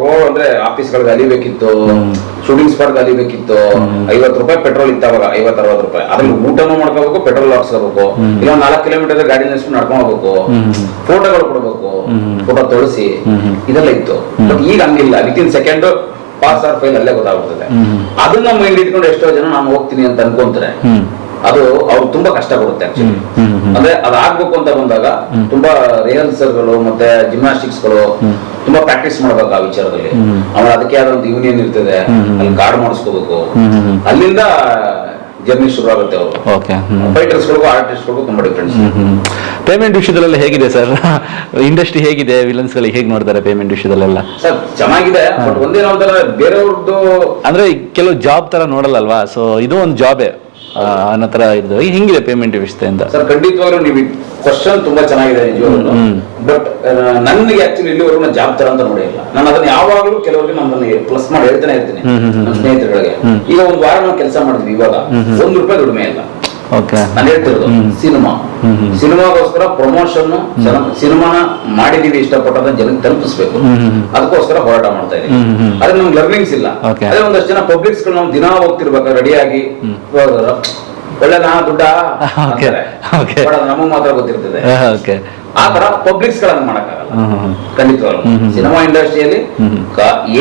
ರೋಡ್ ಅಂದ್ರೆ ಆಫೀಸ್ಗಳಿಗೆ ಅಲಿಬೇಕಿತ್ತು, ಶೂಟಿಂಗ್ ಸ್ಪಾಟ್ ಅಲಿಬೇಕಿತ್ತು. 50 ರೂಪಾಯಿ ಪೆಟ್ರೋಲ್ ಇತ್ತು ಅವಾಗ, 50-60 ರೂಪಾಯಿ. ಅದ್ರಲ್ಲಿ ಊಟನೂ ಮಾಡ್ಕೋಬೇಕು, ಪೆಟ್ರೋಲ್ ಹಾಕ್ಸ್ಕೋಬೇಕು. ಇಲ್ಲ 4 ಕಿಲೋಮೀಟರ್ ಗಾಡಿ ನಿಲ್ಸ್ಕೊಂಡು ನಡ್ಕೊಂಡು ಹೋಗ್ಬೇಕು, ಫೋಟೋಗಳು ಕೊಡ್ಬೇಕು, ಫೋಟೋ ತೊಳಸಿ, ಇದೆಲ್ಲ ಇತ್ತು. ಬಟ್ ಈಗ ಹಂಗಿಲ್ಲ. Within second pass or file ಅಲ್ಲೇ ಗೊತ್ತಾಗ್ತದೆ. ಅದನ್ನ ಮೈಂಡ್ ಇಟ್ಕೊಂಡು ಎಷ್ಟೋ ಜನ ನಾನು ಹೋಗ್ತೀನಿ ಅಂತ ಅನ್ಕೊಂತಾರೆ. ಅದು ಅವ್ರು ತುಂಬಾ ಕಷ್ಟ ಕೊಡುತ್ತೆ ಆಕ್ಚುಲಿ. ಅಂದ್ರೆ ಅದಾಗ್ಬೇಕು ಅಂತ ಬಂದಾಗ ತುಂಬಾ ರಿಹರ್ಸಲ್ಗಳು ಮತ್ತೆ ಜಿಮ್ನಾಸ್ಟಿಕ್ಸ್ ಗಳು ತುಂಬಾ ಪ್ರಾಕ್ಟೀಸ್ ಮಾಡ್ಬೇಕು ಆ ವಿಚಾರದಲ್ಲಿ. ಅವ್ರು ಅದಕ್ಕೆ ಆದಂತ ಯೂನಿಯನ್ ಇರ್ತದೆ, ಅಲ್ಲಿ ಕಾರ್ಡ್ ಮಾಡಿಸ್ಕೋಬೇಕು. ಅಲ್ಲಿಂದ ಜರ್ನಿ ಶುರು ಆಗುತ್ತೆ. ಅವರು ಫೈಟರ್ಸ್ಗಳಿಗೂ ಆರ್ಟಿಸ್ಟ್ಗಳಿಗೂ ತುಂಬಾ ಡಿಫ್ರೆನ್ಸ್. ಪೇಮೆಂಟ್ ವಿಷಯದಲ್ಲೆಲ್ಲ ಹೇಗಿದೆ ಸರ್? ಇಂಡಸ್ಟ್ರಿ ಹೇಗಿದೆ? ವಿಲನ್ಸ್ ಗಳಿಗೆ ಹೇಗೆ ನೋಡ್ತಾರೆ ಪೇಮೆಂಟ್ ವಿಷಯದಲ್ಲೆಲ್ಲ? ಸರ್ ಚೆನ್ನಾಗಿದೆ. ಬಟ್ ಒಂದೇನೋ ಒಂಥರ ಬೇರೆಯವ್ರದ್ದು ಅಂದ್ರೆ ಕೆಲವು ಜಾಬ್ ತರ ನೋಡಲ್ಲಲ್ವಾ, ಸೊ ಇದು ಒಂದು ಜಾಬೇ ಅನ್ನೋ ತರ ಇದ್ದು. ಹಿಂಗಿದೆ ಪೇಮೆಂಟ್ ವಿಷಯದಿಂದ? ಸರ್ ಖಂಡಿತವಾಗ್ಲೂ ನೀವು ಕ್ವಶನ್ ತುಂಬಾ ಚೆನ್ನಾಗಿದೆ ನಿಜವಾಗ್ಲೂ. ಬಟ್ ನನಗೆ ಆಕ್ಚುಲಿ ಇಲ್ಲಿವರೆಗೂ ನಾನು ಜಾಬ್ ತರ ಅಂತ ನೋಡಿಲ್ಲ. ನಾನು ಅದನ್ನ ಯಾವಾಗಲೂ ಕೆಲವರಿಗೆ ನಮ್ಮನ್ನ ಪ್ಲಸ್ ಮಾಡಿ ಹೇಳ್ತಾನೆ ಇರ್ತೀನಿ ನಮ್ಮ ಸ್ನೇಹಿತರುಗಳಿಗೆ. ಈಗ ಒಂದು ವಾರ ನಾವು ಕೆಲಸ ಮಾಡಿದ್ವಿ, ಇವಾಗ ₹1 ದುಡಿಮೆ ಇಲ್ಲ. ನಾನು ಹೇಳ್ತಿರೋದು ಸಿನಿಮಾಗೋಸ್ಕರ ಪ್ರಮೋಷನ್, ಸಿನಿಮಾನ ಮಾಡಿದೀವಿ ಇಷ್ಟಪಟ್ಟದ ಜನಕ್ಕೆ ತಲುಪಿಸ್ಬೇಕು, ಅದಕ್ಕೋಸ್ಕರ ಹೋರಾಟ ಮಾಡ್ತಾ ಇದೀವಿ. ಅದ್ರ ನಮ್ಗೆ ಲರ್ನಿಂಗ್ಸ್ ಇಲ್ಲ. ಅದೇ ಒಂದಷ್ಟು ಜನ ಪಬ್ಲಿಕ್ಸ್ ಗಳು ನಾವು ದಿನ ಹೋಗ್ತಿರ್ಬೇಕು ರೆಡಿಯಾಗಿ, ಒಳ್ಳೆ ದುಡ್ಡ ನಮಗ್ ಮಾತ್ರ ಗೊತ್ತಿರ್ತದೆ. ಆ ತರ ಪಬ್ಲಿಕ್ಸ್ ಗಳನ್ನ ಮಾಡಕ್ಕಾಗಲ್ಲ ಖಂಡಿತವಾಗ್ಲು. ಸಿನಿಮಾ ಇಂಡಸ್ಟ್ರಿಯಲ್ಲಿ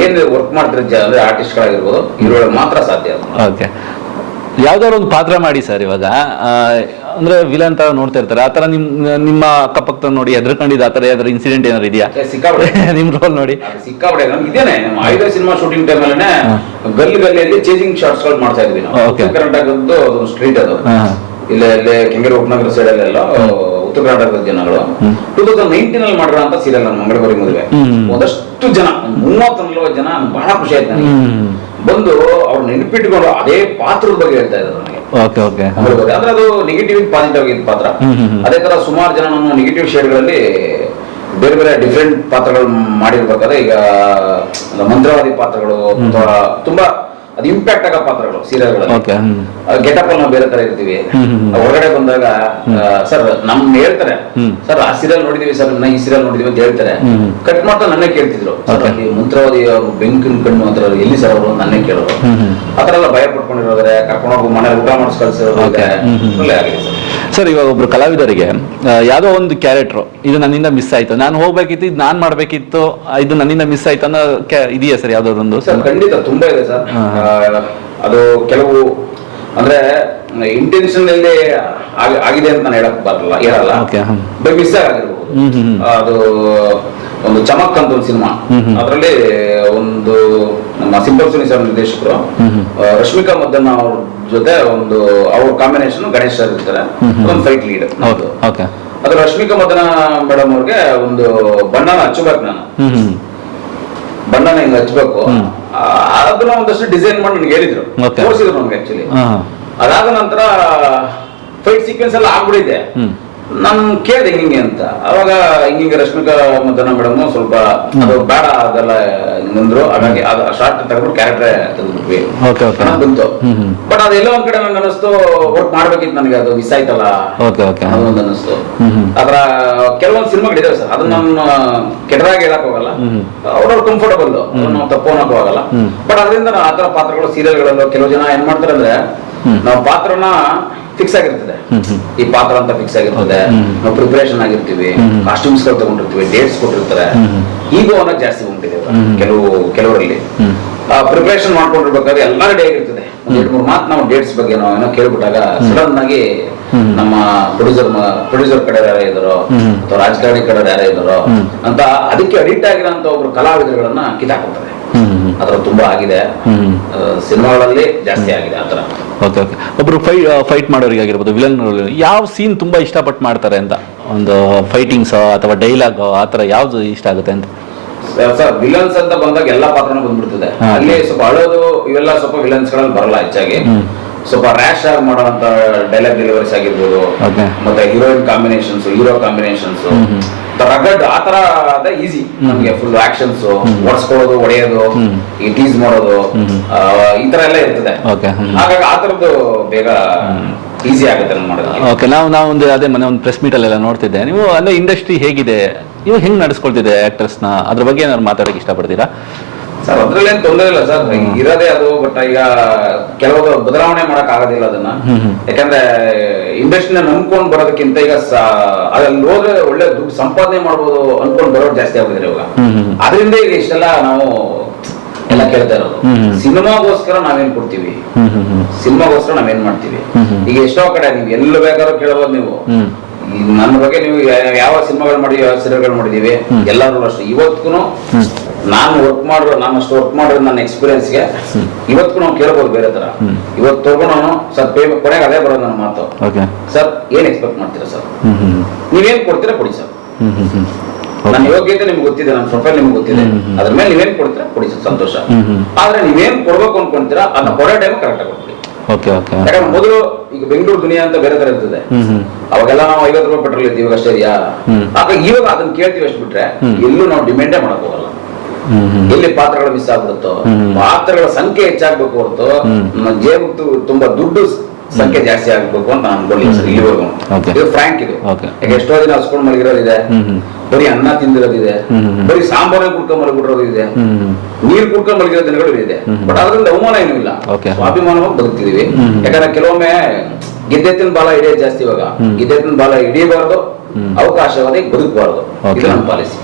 ಏನ್ ವರ್ಕ್ ಮಾಡ್ತಿರೋ ಅಂದ್ರೆ ಆರ್ಟಿಸ್ಟ್ ಗಳಾಗಿರ್ಬೋದು, ಇವ್ರೊಳಗೆ ಮಾತ್ರ ಸಾಧ್ಯ. ಯಾವ್ದಾದ್ರು ಒಂದು ಪಾತ್ರ ಮಾಡಿ ಸರ್. ಇವಾಗ ಅಂದ್ರೆ ವಿಲನ್ ತರ ನೋಡ್ತಾ ಇರ್ತಾರೆ, ಆತರ ನಿಮ್ಮ ಅಕ್ಕಪಕ್ಕ ನೋಡಿ ಹೆದರ್ಕೊಂಡಿದ್ದ ಆತರ ಯಾವ್ದಾದ್ರು ಇನ್ಸಿಡೆಂಟ್ ಏನಾದ್ರು ಇದೆಯಾ? ನಿಮ್ ರೋಲ್ ನೋಡಿ ಸಿಕ್ಕಾಪಡೆ ಇದೇನೆ. ನಮ್ಮ ಆಯುಧ ಸಿನಿಮಾ ಶೂಟಿಂಗ್ ಟೈಮ್ ಅಲ್ಲೇ ಗಲ್ಲಿಯಲ್ಲಿ ಚೇಜಿಂಗ್ ಶಾರ್ಟ್ಸ್ ಗಳು ಮಾಡ್ತಾ ಇದ್ವಿ ನಾವು. ಕರ್ನಾಟಕದ್ದು ಅದೊಂದು ಸ್ಟ್ರೀಟ್ ಅದು, ಇಲ್ಲೇ ಕೆಂಗೇರಿ ಉಪನಗರ ಸೈಡ್ ಅಲ್ಲೆಲ್ಲ ಉತ್ತರ ಕರ್ನಾಟಕದ ಜನಗಳು 2019 ಮಾಡಿರೋ ಅಂತ ಸೀರಿಯಲ್ ನನ್ನ ಮಂಗಳಗೌರಿ ಮದುವೆ. ಒಂದಷ್ಟು ಜನ 30-40 ಜನ ಬಹಳ ಖುಷಿ ಆಯ್ತು ನನಗೆ. ಬಂದು ಅವ್ರು ನೆನಪಿಟ್ಕೊಂಡು ಅದೇ ಪಾತ್ರದ ಬಗ್ಗೆ ಹೇಳ್ತಾ ಇದ್ದಾರೆ ನನಗೆ. ಅಂದ್ರೆ ಅದು ನೆಗೆಟಿವ್ ಪಾಸಿಟಿವ್ ಆಗಿದ್ದ ಪಾತ್ರ. ಅದೇ ತರ ಸುಮಾರು ಜನ ನಮ್ಮ ನೆಗೆಟಿವ್ ಶೇಡ್ಗಳಲ್ಲಿ ಬೇರೆ ಬೇರೆ ಡಿಫ್ರೆಂಟ್ ಪಾತ್ರಗಳು ಮಾಡಿರ್ಬೇಕಾದ್ರೆ, ಈಗ ಮಂತ್ರವಾದಿ ಪಾತ್ರಗಳು ಅಥವಾ ತುಂಬಾ ಅದು ಇಂಪ್ಯಾಕ್ಟ್ ಆಗೋ ಪಾತ್ರಗಳು ಸೀರಿಯಲ್ಗಳಲ್ಲಿ. ಗೆಟಪ್ ಅಲ್ಲಿ ನಾವು ಬೇರೆ ತರ ಇರ್ತೀವಿ. ಹೊರಗಡೆ ಬಂದಾಗ ಸರ್ ನಮ್ಗೆ ಹೇಳ್ತಾರೆ, ಸರ್ ಆ ಸೀರಿಯಲ್ ನೋಡಿದೀವಿ ಸರ್, ಈ ಸೀರಿಯಲ್ ನೋಡಿದೀವಿ ಅಂತ ಹೇಳ್ತಾರೆ. ಕಟ್ ಮಾಡ್ತಾ ನನ್ನೇ ಕೇಳ್ತಿದ್ರು, ಮಂತ್ರವಾದಿ ಅವರು ಬೆಂಕಿನ ಕಣ್ಣು ಅಂತ ಎಲ್ಲಿ ಸರ್ ಅವರು ನನ್ನೇ ಕೇಳೋರು. ಆತರ ಎಲ್ಲ ಭಯ ಪಡ್ಕೊಂಡಿರೋದ್ರೆ, ಕರ್ಕೊಂಡೋಗಿ ಮನೇಲಿ ಊಟ ಮಾಡಿಸ್ ಕಳ್ಸಿರೋದು ಒಳ್ಳೆ ಆಗಿದೆ ಸರ್. ಇವಾಗ ಒಬ್ರು ಕಲಾವಿದರಿಗೆ ಯಾವ್ದೋ ಒಂದು ಕ್ಯಾರೆಕ್ಟರ್ ಇದು ನನ್ನಿಂದ ಮಿಸ್ ಆಯ್ತು, ನಾನು ಹೋಗ್ಬೇಕಿತ್ತು, ಇದು ನಾನ್ ಮಾಡ್ಬೇಕಿತ್ತು, ಇದು ನನ್ನಿಂದ ಮಿಸ್ ಆಯ್ತು ಅನ್ನೋ ಇದೆಯಾ ಸರ್ ಯಾವ್ದಾದ್ರು? ಸರ್ ಖಂಡಿತ ತುಂಬಾ ಇದೆ ಸರ್. ಅದು ಕೆಲವು ಅಂದ್ರೆ ಇಂಟೆನ್ಷನ್ ಅಲ್ಲಿ ಆಗಿದೆ ಅಂತ ನಾನು ಹೇಳಲ್ಲ, ಬೈ ಮಿಸ್ ಆಗಿರ್ಬೋದು. ಅದು ಒಂದು ಚಮಕ್ ಅಂತ ಒಂದು ಸಿನಿಮಾ, ಅದರಲ್ಲಿ ಒಂದು ನಮ್ಮ ಸಿಂಪಲ್ ಸುನಿ ಸರ್ ನಿರ್ದೇಶಕರು ರಶ್ಮಿಕಾ ಮದ್ದಣ್ಣ ಅವ್ರ ಜೊತೆ ಒಂದು ಅವ್ರ ಕಾಂಬಿನೇಷನ್ ಗಣೇಶ್ ಸರ್ ಇರ್ತಾರೆ, ಒಂದು ಫೈಟ್ ಲೀಡ್. ಅದು ರಶ್ಮಿಕಾ ಮದ್ದಣ್ಣ ಮೇಡಮ್ ಅವ್ರಿಗೆ ಒಂದು ಬಣ್ಣನ ಹಚ್ಚಬೇಕು, ನಾನು ಬಣ್ಣನ ಹಿಂಗ್ ಹಚ್ಬೇಕು. ಅದನ್ನ ಒಂದಷ್ಟು ಡಿಸೈನ್ ಮಾಡಿ ನನಗೆ ಹೇಳಿದ್ರು, ತೋರಿಸಿದ್ರು ನಮ್ಗೆ ಆಕ್ಚುಲಿ. ಅದಾದ ನಂತರ ಫೈಟ್ ಸೀಕ್ವೆನ್ಸ್ ಎಲ್ಲ ಆಗ್ಬಿಡಿದೆ. ನಾನು ಕೇಳಿದೆ ಹಿಂಗೆ ಅಂತ. ಅವಾಗ ಹಿಂಗೆ ರಶ್ಮಿಕಾ ಮದ್ದಣ್ಣ ಮೇಡಮ್ ಸ್ವಲ್ಪ ಅದು ಬೇಡ ಅದೆಲ್ಲ ಹಿಂಗಂದ್ರು. ಹಾಗಾಗಿ ಅದು ಶಾರ್ಟ್ ತಗೊಂಡು ಕ್ಯಾರೆಕ್ಟರ್ ತೆಗೆದ್ಬಿಟ್ವಿ ಬಂತು. ಬಟ್ ಅದೆಲ್ಲ ಒಂದ್ ಕಡೆ ನಂಗೆ ಅನಿಸ್ತು, ವರ್ಕ್ ಮಾಡ್ಬೇಕಿತ್ತು ನನಗೆ, ಅದು ಮಿಸ್ ಆಯ್ತಲ್ಲ ಅದೊಂದು ಅನಿಸ್ತು. ಅದ್ರ ಕೆಲವೊಂದು ಸಿನಿಮಾಗಳಿದಾವೆ ಸರ್, ಅದನ್ನ ನಾನು ಕೆಟ್ಟದಾಗಿ ಹೇಳಕ್ ಹೋಗಲ್ಲ, ಅವ್ರವ್ರ ಕಂಫರ್ಟಬಲ್, ನಾವು ತಪ್ಪು ಅನ್ನೋಕ್ಕೂ ಆಗಲ್ಲ. ಬಟ್ ಅದರಿಂದ ಆ ತರ ಪಾತ್ರಗಳು ಸೀರಿಯಲ್ಗಳಲ್ಲೂ ಕೆಲವು ಜನ ಏನ್ ಮಾಡ್ತಾರೆ ಅಂದ್ರೆ, ನಾವು ಪಾತ್ರನ ಫಿಕ್ಸ್ ಆಗಿರ್ತದೆ, ಈ ಪಾತ್ರ ಅಂತ ಫಿಕ್ಸ್ ಆಗಿರ್ತದೆ, ನಾವು ಪ್ರಿಪರೇಷನ್ ಆಗಿರ್ತೀವಿ, ಕಾಸ್ಟ್ಯೂಮ್ಸ್ ಗಳು ತಗೊಂಡಿರ್ತೀವಿ, ಡೇಟ್ಸ್ ಕೊಟ್ಟಿರ್ತಾರೆ. ಈಗೋ ಅನ್ನೋದು ಜಾಸ್ತಿ ಉಂಟಿದೆ ಕೆಲವರಲ್ಲಿ. ಪ್ರಿಪರೇಷನ್ ಮಾಡ್ಕೊಂಡಿರ್ಬೇಕಾದ್ರೆ ಎಲ್ಲ ರೆಡಿ ಆಗಿರ್ತದೆ. 2-3 ಮಾತು ನಾವು ಡೇಟ್ಸ್ ಬಗ್ಗೆ ನಾವು ಏನೋ ಕೇಳ್ಬಿಟ್ಟಾಗ ಸಡನ್ ಆಗಿ ನಮ್ಮ ಪ್ರೊಡ್ಯೂಸರ್ ಕಡೆ ಯಾರೇ ಇದ್ದಾರೋ ಅಥವಾ ರಾಜಕಾರಣಿ ಕಡೆ ಯಾರೇ ಇದ್ದಾರೋ ಅಂತ ಅದಕ್ಕೆ ಅಡಿಕ್ಟ್ ಆಗಿರೋಂತ ಒಬ್ರು ಕಲಾವಿದರುಗಳನ್ನ ಕಿತ್ತಾಕ್ತಾರೆ. ಆತರ ತುಂಬಾ ಆಗಿದೆ. ಸಿನಿಮಾಗಳಲ್ಲಿ ಜಾಸ್ತಿ ಆಗಿದೆ ಆತರ. Okay okay. ಒಬ್ರು ಫೈಟ್ ಮಾಡೋರಿಗಾಗಿರ್ಬೋದು, ವಿಲನ್ ಯಾವ ಸೀನ್ ತುಂಬಾ ಇಷ್ಟಪಟ್ಟು ಮಾಡ್ತಾರೆ ಅಂತ, ಒಂದು ಫೈಟಿಂಗ್ಸ್ ಅಥವಾ ಡೈಲಾಗ್ ಆ ಥರ ಯಾವ್ದು ಇಷ್ಟ ಆಗುತ್ತೆ ಅಂತ? ಸರ್ ವಿಲನ್ಸ್ ಅಂತ ಬಂದಾಗ ಎಲ್ಲಾ ಪಾತ್ರನೂ ಬಂದ್ಬಿಡ್ತದೆ. ಅಲ್ಲಿ ಸ್ವಲ್ಪ ಅಳೋದು ಇವೆಲ್ಲ ಸ್ವಲ್ಪ ವಿಲನ್ಸ್ ಗಳಲ್ಲಿ ಬರಲ್ಲ ಹೆಚ್ಚಾಗಿ. ಸ್ವಲ್ಪ ರ್ಯಾಶ್ ಆಗಿ ಮಾಡುವಂತ ಡೈಲಾಗ್ ಡೆಲಿವರೀಸ್ ಆಗಿರ್ಬೋದು, ಮತ್ತೆ ಹೀರೋಯಿನ್ ಕಾಂಬಿನೇಷನ್ಸ್, ಹೀರೋ ಕಾಂಬಿನೇಷನ್ಸ್, ರಗಡ್ ಆತರ ಅದ ಈಸಿ ನಮ್ಗೆ. ಫುಲ್ ಆಕ್ಷನ್ಸ್, ಒಡ್ಸ್ಕೊಳ್ಳೋದು, ಹೊಡೆಯೋದು, ಈ ಟೀಸ್ ಮಾಡೋದು, ಈ ತರ ಎಲ್ಲ ಇರ್ತದೆ. ಹಾಗಾಗಿ ಆ ತರದ್ದು ಬೇಗ ಈಸಿ ಆಗುತ್ತೆ ಮಾಡೋದು. ಓಕೆ. ನಾವು ಒಂದು ಅದೇ ಮನೆ ಒಂದು ಪ್ರೆಸ್ ಮೀಟ್ ಅಲ್ಲೆಲ್ಲ ನೋಡ್ತಿದ್ದೆ, ನೀವು ಅಂದ್ರೆ ಇಂಡಸ್ಟ್ರಿ ಹೇಗಿದೆ, ನೀವು ಹೆಂಗ್ ನಡೆಸ್ಕೊಳ್ತಿದೆ ಆಕ್ಟರ್ಸ್ ನ, ಅದ್ರ ಬಗ್ಗೆ ಏನಾದ್ರು ಮಾತಾಡಕ್ಕೆ ಇಷ್ಟಪಡ್ತೀರಾ? ಸರ್ ಅದ್ರಲ್ಲೇನು ತೊಂದರೆ ಇಲ್ಲ ಸರ್, ಇರೋದೇ ಅದು. ಬಟ್ ಈಗ ಕೆಲವೊಂದು ಬದಲಾವಣೆ ಮಾಡಕ್ ಆಗೋದಿಲ್ಲ ಅದನ್ನ. ಯಾಕಂದ್ರೆ ಇಂಡಸ್ಟ್ರಿನ ನಂಬ್ಕೊಂಡ್ ಬರೋದಕ್ಕಿಂತ ಈಗ ಅದ್ರಲ್ಲಿ ಹೋದ್ರೆ ಒಳ್ಳೆ ದುಡ್ಡು ಸಂಪಾದನೆ ಮಾಡ್ಬೋದು ಅನ್ಕೊಂಡ್ ಬರೋರು ಜಾಸ್ತಿ ಆಗಿದ್ರೆ ಇವಾಗ. ಅದರಿಂದ ಈಗ ಇಷ್ಟೆಲ್ಲ ನಾವು ಎಲ್ಲ ಕೇಳ್ತಾ ಇರೋದು. ಸಿನಿಮಾಗೋಸ್ಕರ ನಾವೇನ್ ಕೊಡ್ತೀವಿ, ಸಿನಿಮಾಗೋಸ್ಕರ ನಾವೇನ್ ಮಾಡ್ತೀವಿ. ಈಗ ಎಷ್ಟೋ ಕಡೆ ನೀವು ಎಲ್ಲ ಬೇಕಾದ್ರೂ ಕೇಳಬಹುದು ನೀವು. ನನ್ನ ಬಗ್ಗೆ ನೀವು ಯಾವ ಸಿನಿಮಾಗಳು ಮಾಡಿದೀವಿ, ಯಾವ ಸೀರಿಯಲ್ಗಳು ಮಾಡಿದೀವಿ, ಎಲ್ಲರೂ ಅಷ್ಟೇ. ಇವತ್ತಿಗೂ ನಾನು ಅಷ್ಟು ವರ್ಕ್ ಮಾಡಿರೋ ನನ್ನ ಎಕ್ಸ್ಪೀರಿಯನ್ಸ್ಗೆ ಇವತ್ತಿಗೂ ನಾವು ಕೇಳಬಹುದು ಬೇರೆ ತರ. ಇವತ್ತು ತಗೊಂಡು ಸರ್ ಕೊನೆಗೆ ಅದೇ ಬರೋದು ನನ್ನ ಮಾತು. ಸರ್ ಏನ್ ಎಕ್ಸ್ಪೆಕ್ಟ್ ಮಾಡ್ತೀರಾ ಸರ್, ನೀವೇನ್ ಕೊಡ್ತೀರಾ ಕೊಡಿ ಸರ್. ನನ್ನ ಯೋಗ್ಯತೆ ನಿಮ್ಗೆ ಗೊತ್ತಿದೆ, ನನ್ನ ಪ್ರೊಫೈಲ್ ನಿಮ್ಗೆ ಗೊತ್ತಿದೆ, ಅದ್ರ ಮೇಲೆ ನೀವೇನ್ ಕೊಡ್ತೀರಾ ಕೊಡಿ ಸರ್, ಸಂತೋಷ. ಆದ್ರೆ ನೀವೇನ್ ಕೊಡ್ಬೇಕು ಅನ್ಕೊಂತೀರಾ ಅದನ್ನ ಕೊಡೋ ಟೈಮ್ ಕರೆಕ್ಟ್ ಆಗಿ ಕೊಡ್ತೀವಿ. ಯಾಕಂದ್ರೆ ಮೊದಲು ಈಗ ಬೆಂಗಳೂರು ದುನಿಯಾ ಅಂತ ಬೇರೆ ತರ ಇರ್ತದೆ. ಅವಾಗೆಲ್ಲ ನಾವು 50 ರೂಪಾಯಿ ಪೆಟ್ರೋಲ್ ಇದ್ದೀವಿ, ಇವಾಗ ಅಷ್ಟೇ ಇದೆಯಾ? ಇವಾಗ ಅದನ್ನ ಕೇಳ್ತೀವಿ ಅಷ್ಟು ಬಿಟ್ರೆ ಎಲ್ಲೂ ನಾವು ಡಿಮ್ಯಾಂಡೇ ಮಾಡಕ್ ಹೋಗಲ್ಲ. ಎಲ್ಲಿ ಪಾತ್ರಗಳು ಮಿಸ್ ಆಗ್ಬಿಡುತ್ತೋ, ಪಾತ್ರಗಳ ಸಂಖ್ಯೆ ಹೆಚ್ಚಾಗ್ಬೇಕು ಹೊರತು ಜೇಬು ತುಂಬಾ ದುಡ್ಡು ಸಂಖ್ಯೆ ಜಾಸ್ತಿ ಆಗ್ಬೇಕು ಅಂತ ನಾನು ಅನ್ಕೊಳ್ಳಿ ಸರ್ ಇಲ್ಲಿವರೆಗೂ. ಇದು ಫ್ರಾಂಕ್ ಇದು. ಈಗ ಎಷ್ಟೋ ದಿನ ಹಸ್ಕೊಂಡ್ ಮಲಗಿರೋದಿದೆ, ಬರೀ ಅನ್ನ ತಿಂದಿರೋದಿದೆ, ಬರೀ ಸಾಂಬಾರ ಕುಡ್ಕೊಂಡ್ ಮಲಗಿಬಿಟ್ಟಿರೋದಿದೆ, ನೀರ್ ಕುಡ್ಕೊಂಡ್ ಮಲಗಿರೋ ದಿನಗಳು ಇದೆ. ಬಟ್ ಅದ್ರಿಂದ ಅವಮಾನ ಏನೂ ಇಲ್ಲ, ಸ್ವಾಭಿಮಾನವಾಗಿ ಬದುಕ್ತಿದೀವಿ. ಯಾಕಂದ್ರೆ ಕೆಲವೊಮ್ಮೆ ಗೆದ್ದೆತ್ತಿನ ಬಾಲ ಹಿಡಿಯೋದು ಜಾಸ್ತಿ. ಇವಾಗ ಗೆದ್ದೆತ್ತಿನ ಬಾಲ ಹಿಡಿಯಬಾರ್ದು, ಅವಕಾಶವಾದಿ ಬದುಕಬಾರ್ದು, ಇದು ನಮ್ಮ ಪಾಲಿಸಿ.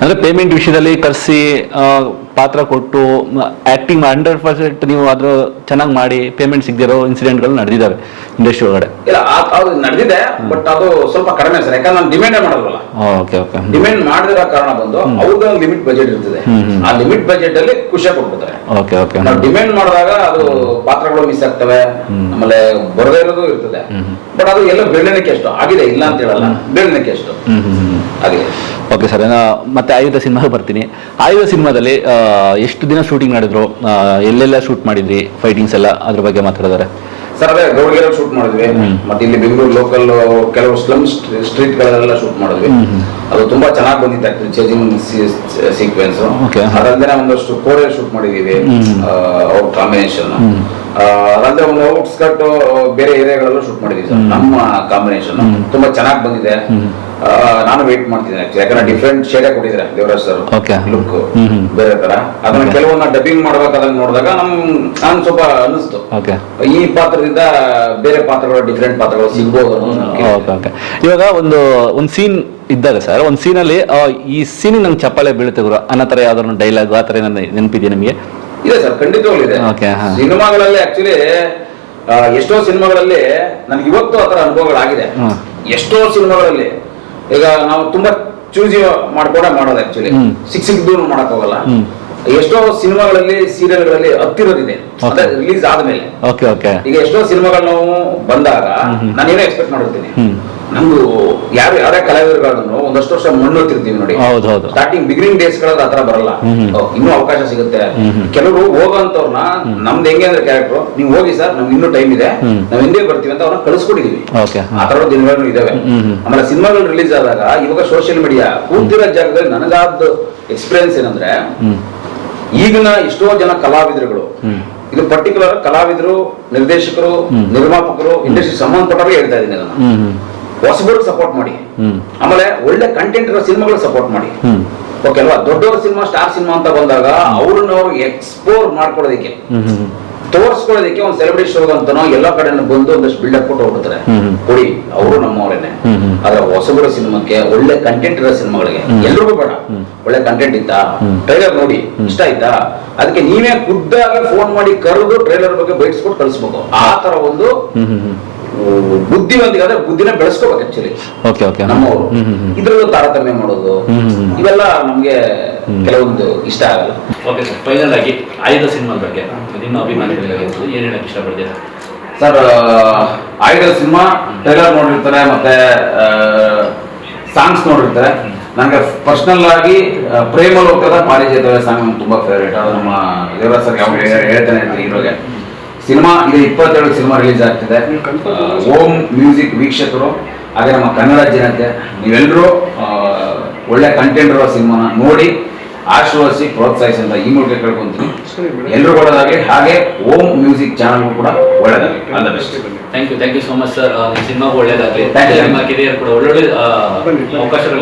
ಅಂದ್ರೆ ಪೇಮೆಂಟ್ ವಿಷಯದಲ್ಲಿ ಕರ್ಸಿ ಪಾತ್ರ ಕೊಟ್ಟು ಆಕ್ಟಿಂಗ್ 100% ನೀವು ಅದ್ರ ಚೆನ್ನಾಗಿ ಮಾಡಿ ಪೇಮೆಂಟ್ ಸಿಗದಿರೋ ಇನ್ಸಿಡೆಂಟ್ಗಳು ನಡೆದಿದ್ದಾವೆ ಇಂಡಸ್ಟ್ರಿ ಒಳಗಡೆ. ಇಲ್ಲ ಅದು ನಡೆದಿದೆ, ಬಟ್ ಅದು ಸ್ವಲ್ಪ ಕಡಿಮೆ ಸರ್. ಯಾಕಂದ್ರೆ ನಾನು ಡಿಮ್ಯಾಂಡೇ ಮಾಡಲ್ವಲ್ಲ. ಡಿಮ್ಯಾಂಡ್ ಮಾಡದಿರೋ ಕಾರಣ ಬಂದು ಅವ್ರದ್ದು ಒಂದು ಲಿಮಿಟ್ ಬಜೆಟ್ ಇರ್ತದೆ. ಆ ಲಿಮಿಟ್ ಬಜೆಟ್ ಅಲ್ಲಿ ಖುಷಿ ಕೊಡ್ಬಿಡ್ತಾರೆ. ನಾವು ಡಿಮ್ಯಾಂಡ್ ಮಾಡಿದಾಗ ಅದು ಪಾತ್ರಗಳು ಮಿಸ್ ಆಗ್ತವೆ, ಆಮೇಲೆ ಬರದೇ ಇರೋದು ಇರ್ತದೆ. ಬಟ್ ಅದು ಎಲ್ಲ ಬೆಳವಣಿಗೆ ಎಷ್ಟು ಆಗಿದೆ, ಇಲ್ಲ ಅಂತ ಹೇಳಲ್ಲ, ಬೆಳವಣಿಗೆ ಎಷ್ಟು ಆಗಿದೆ. Okay sir. ಮತ್ತೆ ಆಯುಧ ಸಿನಿಮಾಗೆ ಬರ್ತೀನಿ. ಆಯುಧ ಸಿನಿಮಾದಲ್ಲಿ ಎಷ್ಟು ದಿನ ಶೂಟಿಂಗ್ ಮಾಡಿದ್ರು, ಎಲ್ಲೆಲ್ಲ ಶೂಟ್ ಮಾಡಿದ್ರಿ, ಫೈಟಿಂಗ್ಸ್ ಎಲ್ಲ ಅದ್ರ ಬಗ್ಗೆ ಮಾತಾಡಿದಾರೆ ಸರ್? ಅದೇ ಗೌಡ್ಗೆರೆ ಶೂಟ್ ಮಾಡಿದ್ವಿ, ಮತ್ತೆ ಇಲ್ಲಿ ಬೆಂಗಳೂರು ಲೋಕಲ್ ಕೆಲವು ಸ್ಲಮ್ ಸ್ಟ್ರೀಟ್ ಗಳಲ್ಲೆಲ್ಲ ಶೂಟ್ ಮಾಡಿದ್ವಿ. ಅದು ತುಂಬಾ ಚೆನ್ನಾಗಿ ಬಂದಿತ್ತು ಆಕ್ಚುಲಿ, ಚೇಂಜಿಂಗ್ ಸೀಕ್ವೆನ್ಸ್. ಅದಲ್ಲದೆ ಒಂದಷ್ಟು ಕೋರಿಯೋ ಶೂಟ್ ಮಾಡಿದೀವಿ, ಅವ್ರ ಕಾಂಬಿನೇಷನ್. ಅದಲ್ಲದೆ ಒಂದು ಔಟ್ಸ್ಕರ್ಟ್ ಬೇರೆ ಏರಿಯಾಗಳಲ್ಲೂ ಶೂಟ್ ಮಾಡಿದೀವಿ ಸರ್. ನಮ್ಮ ಕಾಂಬಿನೇಷನ್ ತುಂಬಾ ಚೆನ್ನಾಗಿ ಬಂದಿದೆ. ನಾನು ವೇಟ್ ಮಾಡ್ತಿದ್ದೇನೆ ಯಾಕಂದ್ರೆ ಡಿಫ್ರೆಂಟ್ ಶೇಡ್ ಕೊಟ್ಟಿದ್ರೆ ದೇವರಾಜ್ ಸರ್ ಲುಕ್ ಬೇರೆ ತರ. ಅದನ್ನ ಕೆಲವೊಂದು ಡಬ್ಬಿಂಗ್ ಮಾಡ್ಬೇಕಾದಾಗ ನೋಡಿದಾಗ ನಾನು ಸ್ವಲ್ಪ ಅನ್ನಿಸ್ತು ಈ ಪಾತ್ರದಿಂದ ಬೇರೆ ಪಾತ್ರಗಳು, ಡಿಫ್ರೆಂಟ್ ಪಾತ್ರಗಳು ಸಿಗ್ಬೋದು. ಇವಾಗ ಒಂದು ಸೀನ್ ಇದ್ದಾಗ ಸರ್, ಒಂದು ಸೀನಲ್ಲಿ ಈ ಸೀನಿಗೆ ನಂಗೆ ಚಪ್ಪಾಳೆ ಬೀಳುತ್ತೆ ಗುರು ಅನ್ನೋ ತರ ಯಾವ್ದಾದ್ರು ಡೈಲಾಗ್ ಆ ತರ ನೆನಪಿದೆ ನಿಮಗೆ? ಇದೆ ಸರ್, ಖಂಡಿತವಾಗ್ಲೂ ಇದೆ. ಸಿನಿಮಾಗಳಲ್ಲಿ ಆಕ್ಚುಲಿ ಎಷ್ಟೋ ಸಿನಿಮಾಗಳಲ್ಲಿ ನನಗೆ ಇವತ್ತು ಆತರ ಅನುಭವಗಳಾಗಿದೆ. ಎಷ್ಟೋ ಸಿನಿಮಾಗಳಲ್ಲಿ ಈಗ ನಾವು ತುಂಬಾ ಚೂಸಿ ಮಾಡ್ಕೊಂಡೆ ಮಾಡೋದು ಆಕ್ಚುಲಿ, ಸಿಕ್ಕಿದ್ದು ಮಾಡಕ್ ಹೋಗಲ್ಲ. ಎಷ್ಟೋ ಸಿನಿಮಾಗಳಲ್ಲಿ, ಸೀರಿಯಲ್ಗಳಲ್ಲಿ ಹತ್ತಿರೋದಿದೆ ರಿಲೀಸ್ ಆದ್ಮೇಲೆ. ಈಗ ಎಷ್ಟೋ ಸಿನಿಮಾಗಳು ನಾವು ಬಂದಾಗ ನಾನು ಏನೋ ಎಕ್ಸ್ಪೆಕ್ಟ್ ಮಾಡಿರ್ತೀನಿ. ನಮ್ದು ಯಾರೇ ಕಲಾವಿದರುಗಳನ್ನು ಒಂದಷ್ಟು ವರ್ಷ ಮಣ್ಣು ಹೊತ್ತಿರ್ತೀವಿ ನೋಡಿ. ಸ್ಟಾರ್ಟಿಂಗ್ ಬಿಗಿನಿಂಗ್ ಡೇಸ್ ಗಳಲ್ಲಿ ಆತರ ಬರಲ್ಲ, ಇನ್ನೂ ಅವಕಾಶ ಸಿಗುತ್ತೆ. ಕೆಲವರು ಹೋಗೋಂತವ್ರನ್ನ ನಮ್ದು ಹೆಂಗೆ ಅಂದ್ರೆ ಕ್ಯಾರೆಕ್ಟರ್, ನೀವು ಹೋಗಿ ಸರ್ ನಮ್ಗೆ ಇನ್ನೂ ಟೈಮ್ ಇದೆ, ನಾವ್ ಹಿಂದೆ ಬರ್ತೀವಿ ಅಂತ ಅವ್ರನ್ನ ಕಳಿಸ್ಕೊಟ್ಟಿದೀವಿ. ಆ ತರ ದಿನಗಳು ಇದಾವೆ. ಆಮೇಲೆ ಸಿನಿಮಾಗಳು ರಿಲೀಸ್ ಆದಾಗ ಇವಾಗ ಸೋಷಿಯಲ್ ಮೀಡಿಯಾ ಕೂತಿರೋ ಜಾಗದಲ್ಲಿ ನನಗಾದ ಎಕ್ಸ್ಪೀರಿಯನ್ಸ್ ಏನಂದ್ರೆ, ಈಗಿನ ಎಷ್ಟೋ ಜನ ಕಲಾವಿದರುಗಳು, ಇದು ಪರ್ಟಿಕ್ಯುಲರ್ ಕಲಾವಿದರು, ನಿರ್ದೇಶಕರು, ನಿರ್ಮಾಪಕರು, ಇಂಡಸ್ಟ್ರಿ ಸಂಬಂಧಪಟ್ಟವ್ರಿಗೆ ಹೇಳ್ತಾ ಇದ್ದೀನಿ ನಾನು, ಹೊಸಬರಿಗೆ ಸಪೋರ್ಟ್ ಮಾಡಿ, ಆಮೇಲೆ ಒಳ್ಳೆ ಕಂಟೆಂಟ್ ಇರೋ ಸಿನಿಮಾಗಳಿಗೆ ಸಪೋರ್ಟ್ ಮಾಡಿ. ಓಕೆ ಅಲ್ವಾ? ದೊಡ್ಡವ್ರ ಸಿನಿಮಾ, ಸ್ಟಾರ್ ಸಿನಿಮಾ ಅಂತ ಬಂದಾಗ ಅವ್ರನ್ನ ಅವ್ರಿಗೆ ಎಕ್ಸ್ಪ್ಲೋರ್ ಮಾಡ್ಕೊಳ್ಳೋದಕ್ಕೆ, ತೋರ್ಸ್ಕೊಳ್ಳೋದಕ್ಕೆ ಒಂದು ಸೆಲೆಬ್ರಿಟಿ ಶೋ ಅಂತನೋ ಎಲ್ಲ ಕಡೆ ಬಂದು ಒಂದಷ್ಟು ಬಿಲ್ಡಪ್ ಕೊಟ್ಟು ಹೋಗ್ತಾರೆ. ಕೊಡಿ, ಅವರು ನಮ್ಮವರೇನೆ. ಆದ್ರೆ ಹೊಸಬರ ಸಿನಿಮಾಕ್ಕೆ, ಒಳ್ಳೆ ಕಂಟೆಂಟ್ ಇರೋ ಸಿನಿಮಾಗಳಿಗೆ ಎಲ್ರಿಗೂ ಬೇಡ, ಒಳ್ಳೆ ಕಂಟೆಂಟ್ ಇತ್ತಾ, ಟ್ರೈಲರ್ ನೋಡಿ ಇಷ್ಟ ಆಯ್ತಾ, ಅದಕ್ಕೆ ನೀವೇ ಖುದ್ದಾಗಿ ಫೋನ್ ಮಾಡಿ ಕರೆದು ಟ್ರೈಲರ್ ಬಗ್ಗೆ ಬೈಟ್ಸ್ಕೊಟ್ಟು ಕಳಿಸ್ಬೇಕು. ಆ ತರ ಒಂದು ಬುದ್ಧಿವಂತಿಗೆ ಆದ್ರೆ ಬುದ್ಧಿನ ಬೆಳೆಸ್ಕೋಬೇಕು ಆಕ್ಚುಲಿ ಓಕೆ ಓಕೆ ನಮ್ಮವರು ಇದ್ರಲ್ಲೂ ತಾರತಮ್ಯ ಮಾಡೋದು ಇವೆಲ್ಲ ನಮ್ಗೆ ಕೆಲವೊಂದು ಇಷ್ಟ ಆಗಲ್ಲ. ಓಕೆ ಸರ್, ಫೈನಲ್ ಆಗಿ ಆಯ್ದ ಸಿನಿಮಾ ಬಗ್ಗೆ ನಿಮ್ಮ ಅಭಿಮಾನಿಗಳಿಗೆ ಏನ್ ಹೇಳಕ್ ಇಷ್ಟಪಡ್ತೀರಾ ಸರ್? ಆಯ್ದ ಸಿನಿಮಾ ಟ್ರೈಲರ್ ನೋಡಿರ್ತಾರೆ ಮತ್ತೆ ಸಾಂಗ್ಸ್ ನೋಡಿರ್ತಾರೆ. ನನಗೆ ಪರ್ಸನಲ್ ಆಗಿ ಪ್ರೇಮ ಲೋಕದ ಪಾರಿಜಾತವೇ ಸಾಂಗ್ ನಮ್ಗೆ ತುಂಬಾ ಫೇವ್ರೇಟ್. ಅದು ನಮ್ಮ ದೇವರಾಜ್ ಸರ್ ಯಾವ ಹೇಳ್ತಾನೆ ಇರ್ತೀನಿ ಹೀರೋಗೆ. ಸಿನಿಮಾ ಇದು 27 ಸಿನಿಮಾ ರಿಲೀಸ್ ಆಗ್ತಿದೆ. ಓಂ ಮ್ಯೂಸಿಕ್ ವೀಕ್ಷಕರು ಹಾಗೆ ನಮ್ಮ ಕನ್ನಡ ಜನತೆ ನೀವೆಲ್ಲರೂ ಒಳ್ಳೆ ಕಂಟೆಂಟ್ ಇರೋ ಸಿನಿಮಾನ ನೋಡಿ ಆಶೀರ್ವದಿಸಿ ಪ್ರೋತ್ಸಾಹಿಸಿ ಅಂತ ಈ ಮೂಲಕ ಕೇಳ್ಕೊಂತೀನಿ. ಎಲ್ಲರೂ ಒಳ್ಳೆದಾಗಲಿ, ಹಾಗೆ ಓಂ ಮ್ಯೂಸಿಕ್ ಚಾನಲ್ ಕೂಡ ಒಳ್ಳೆದಾಗಲಿ. All the best. Thank you so much sir. Cinema ಒಳ್ಳೇದಾಗಲಿ, Thank you. ನಿಮ್ಮ ಕಿರಿಯರು ಕೂಡ ಒಳ್ಳೊಳ್ಳೆ ಅವಕಾಶಗಳು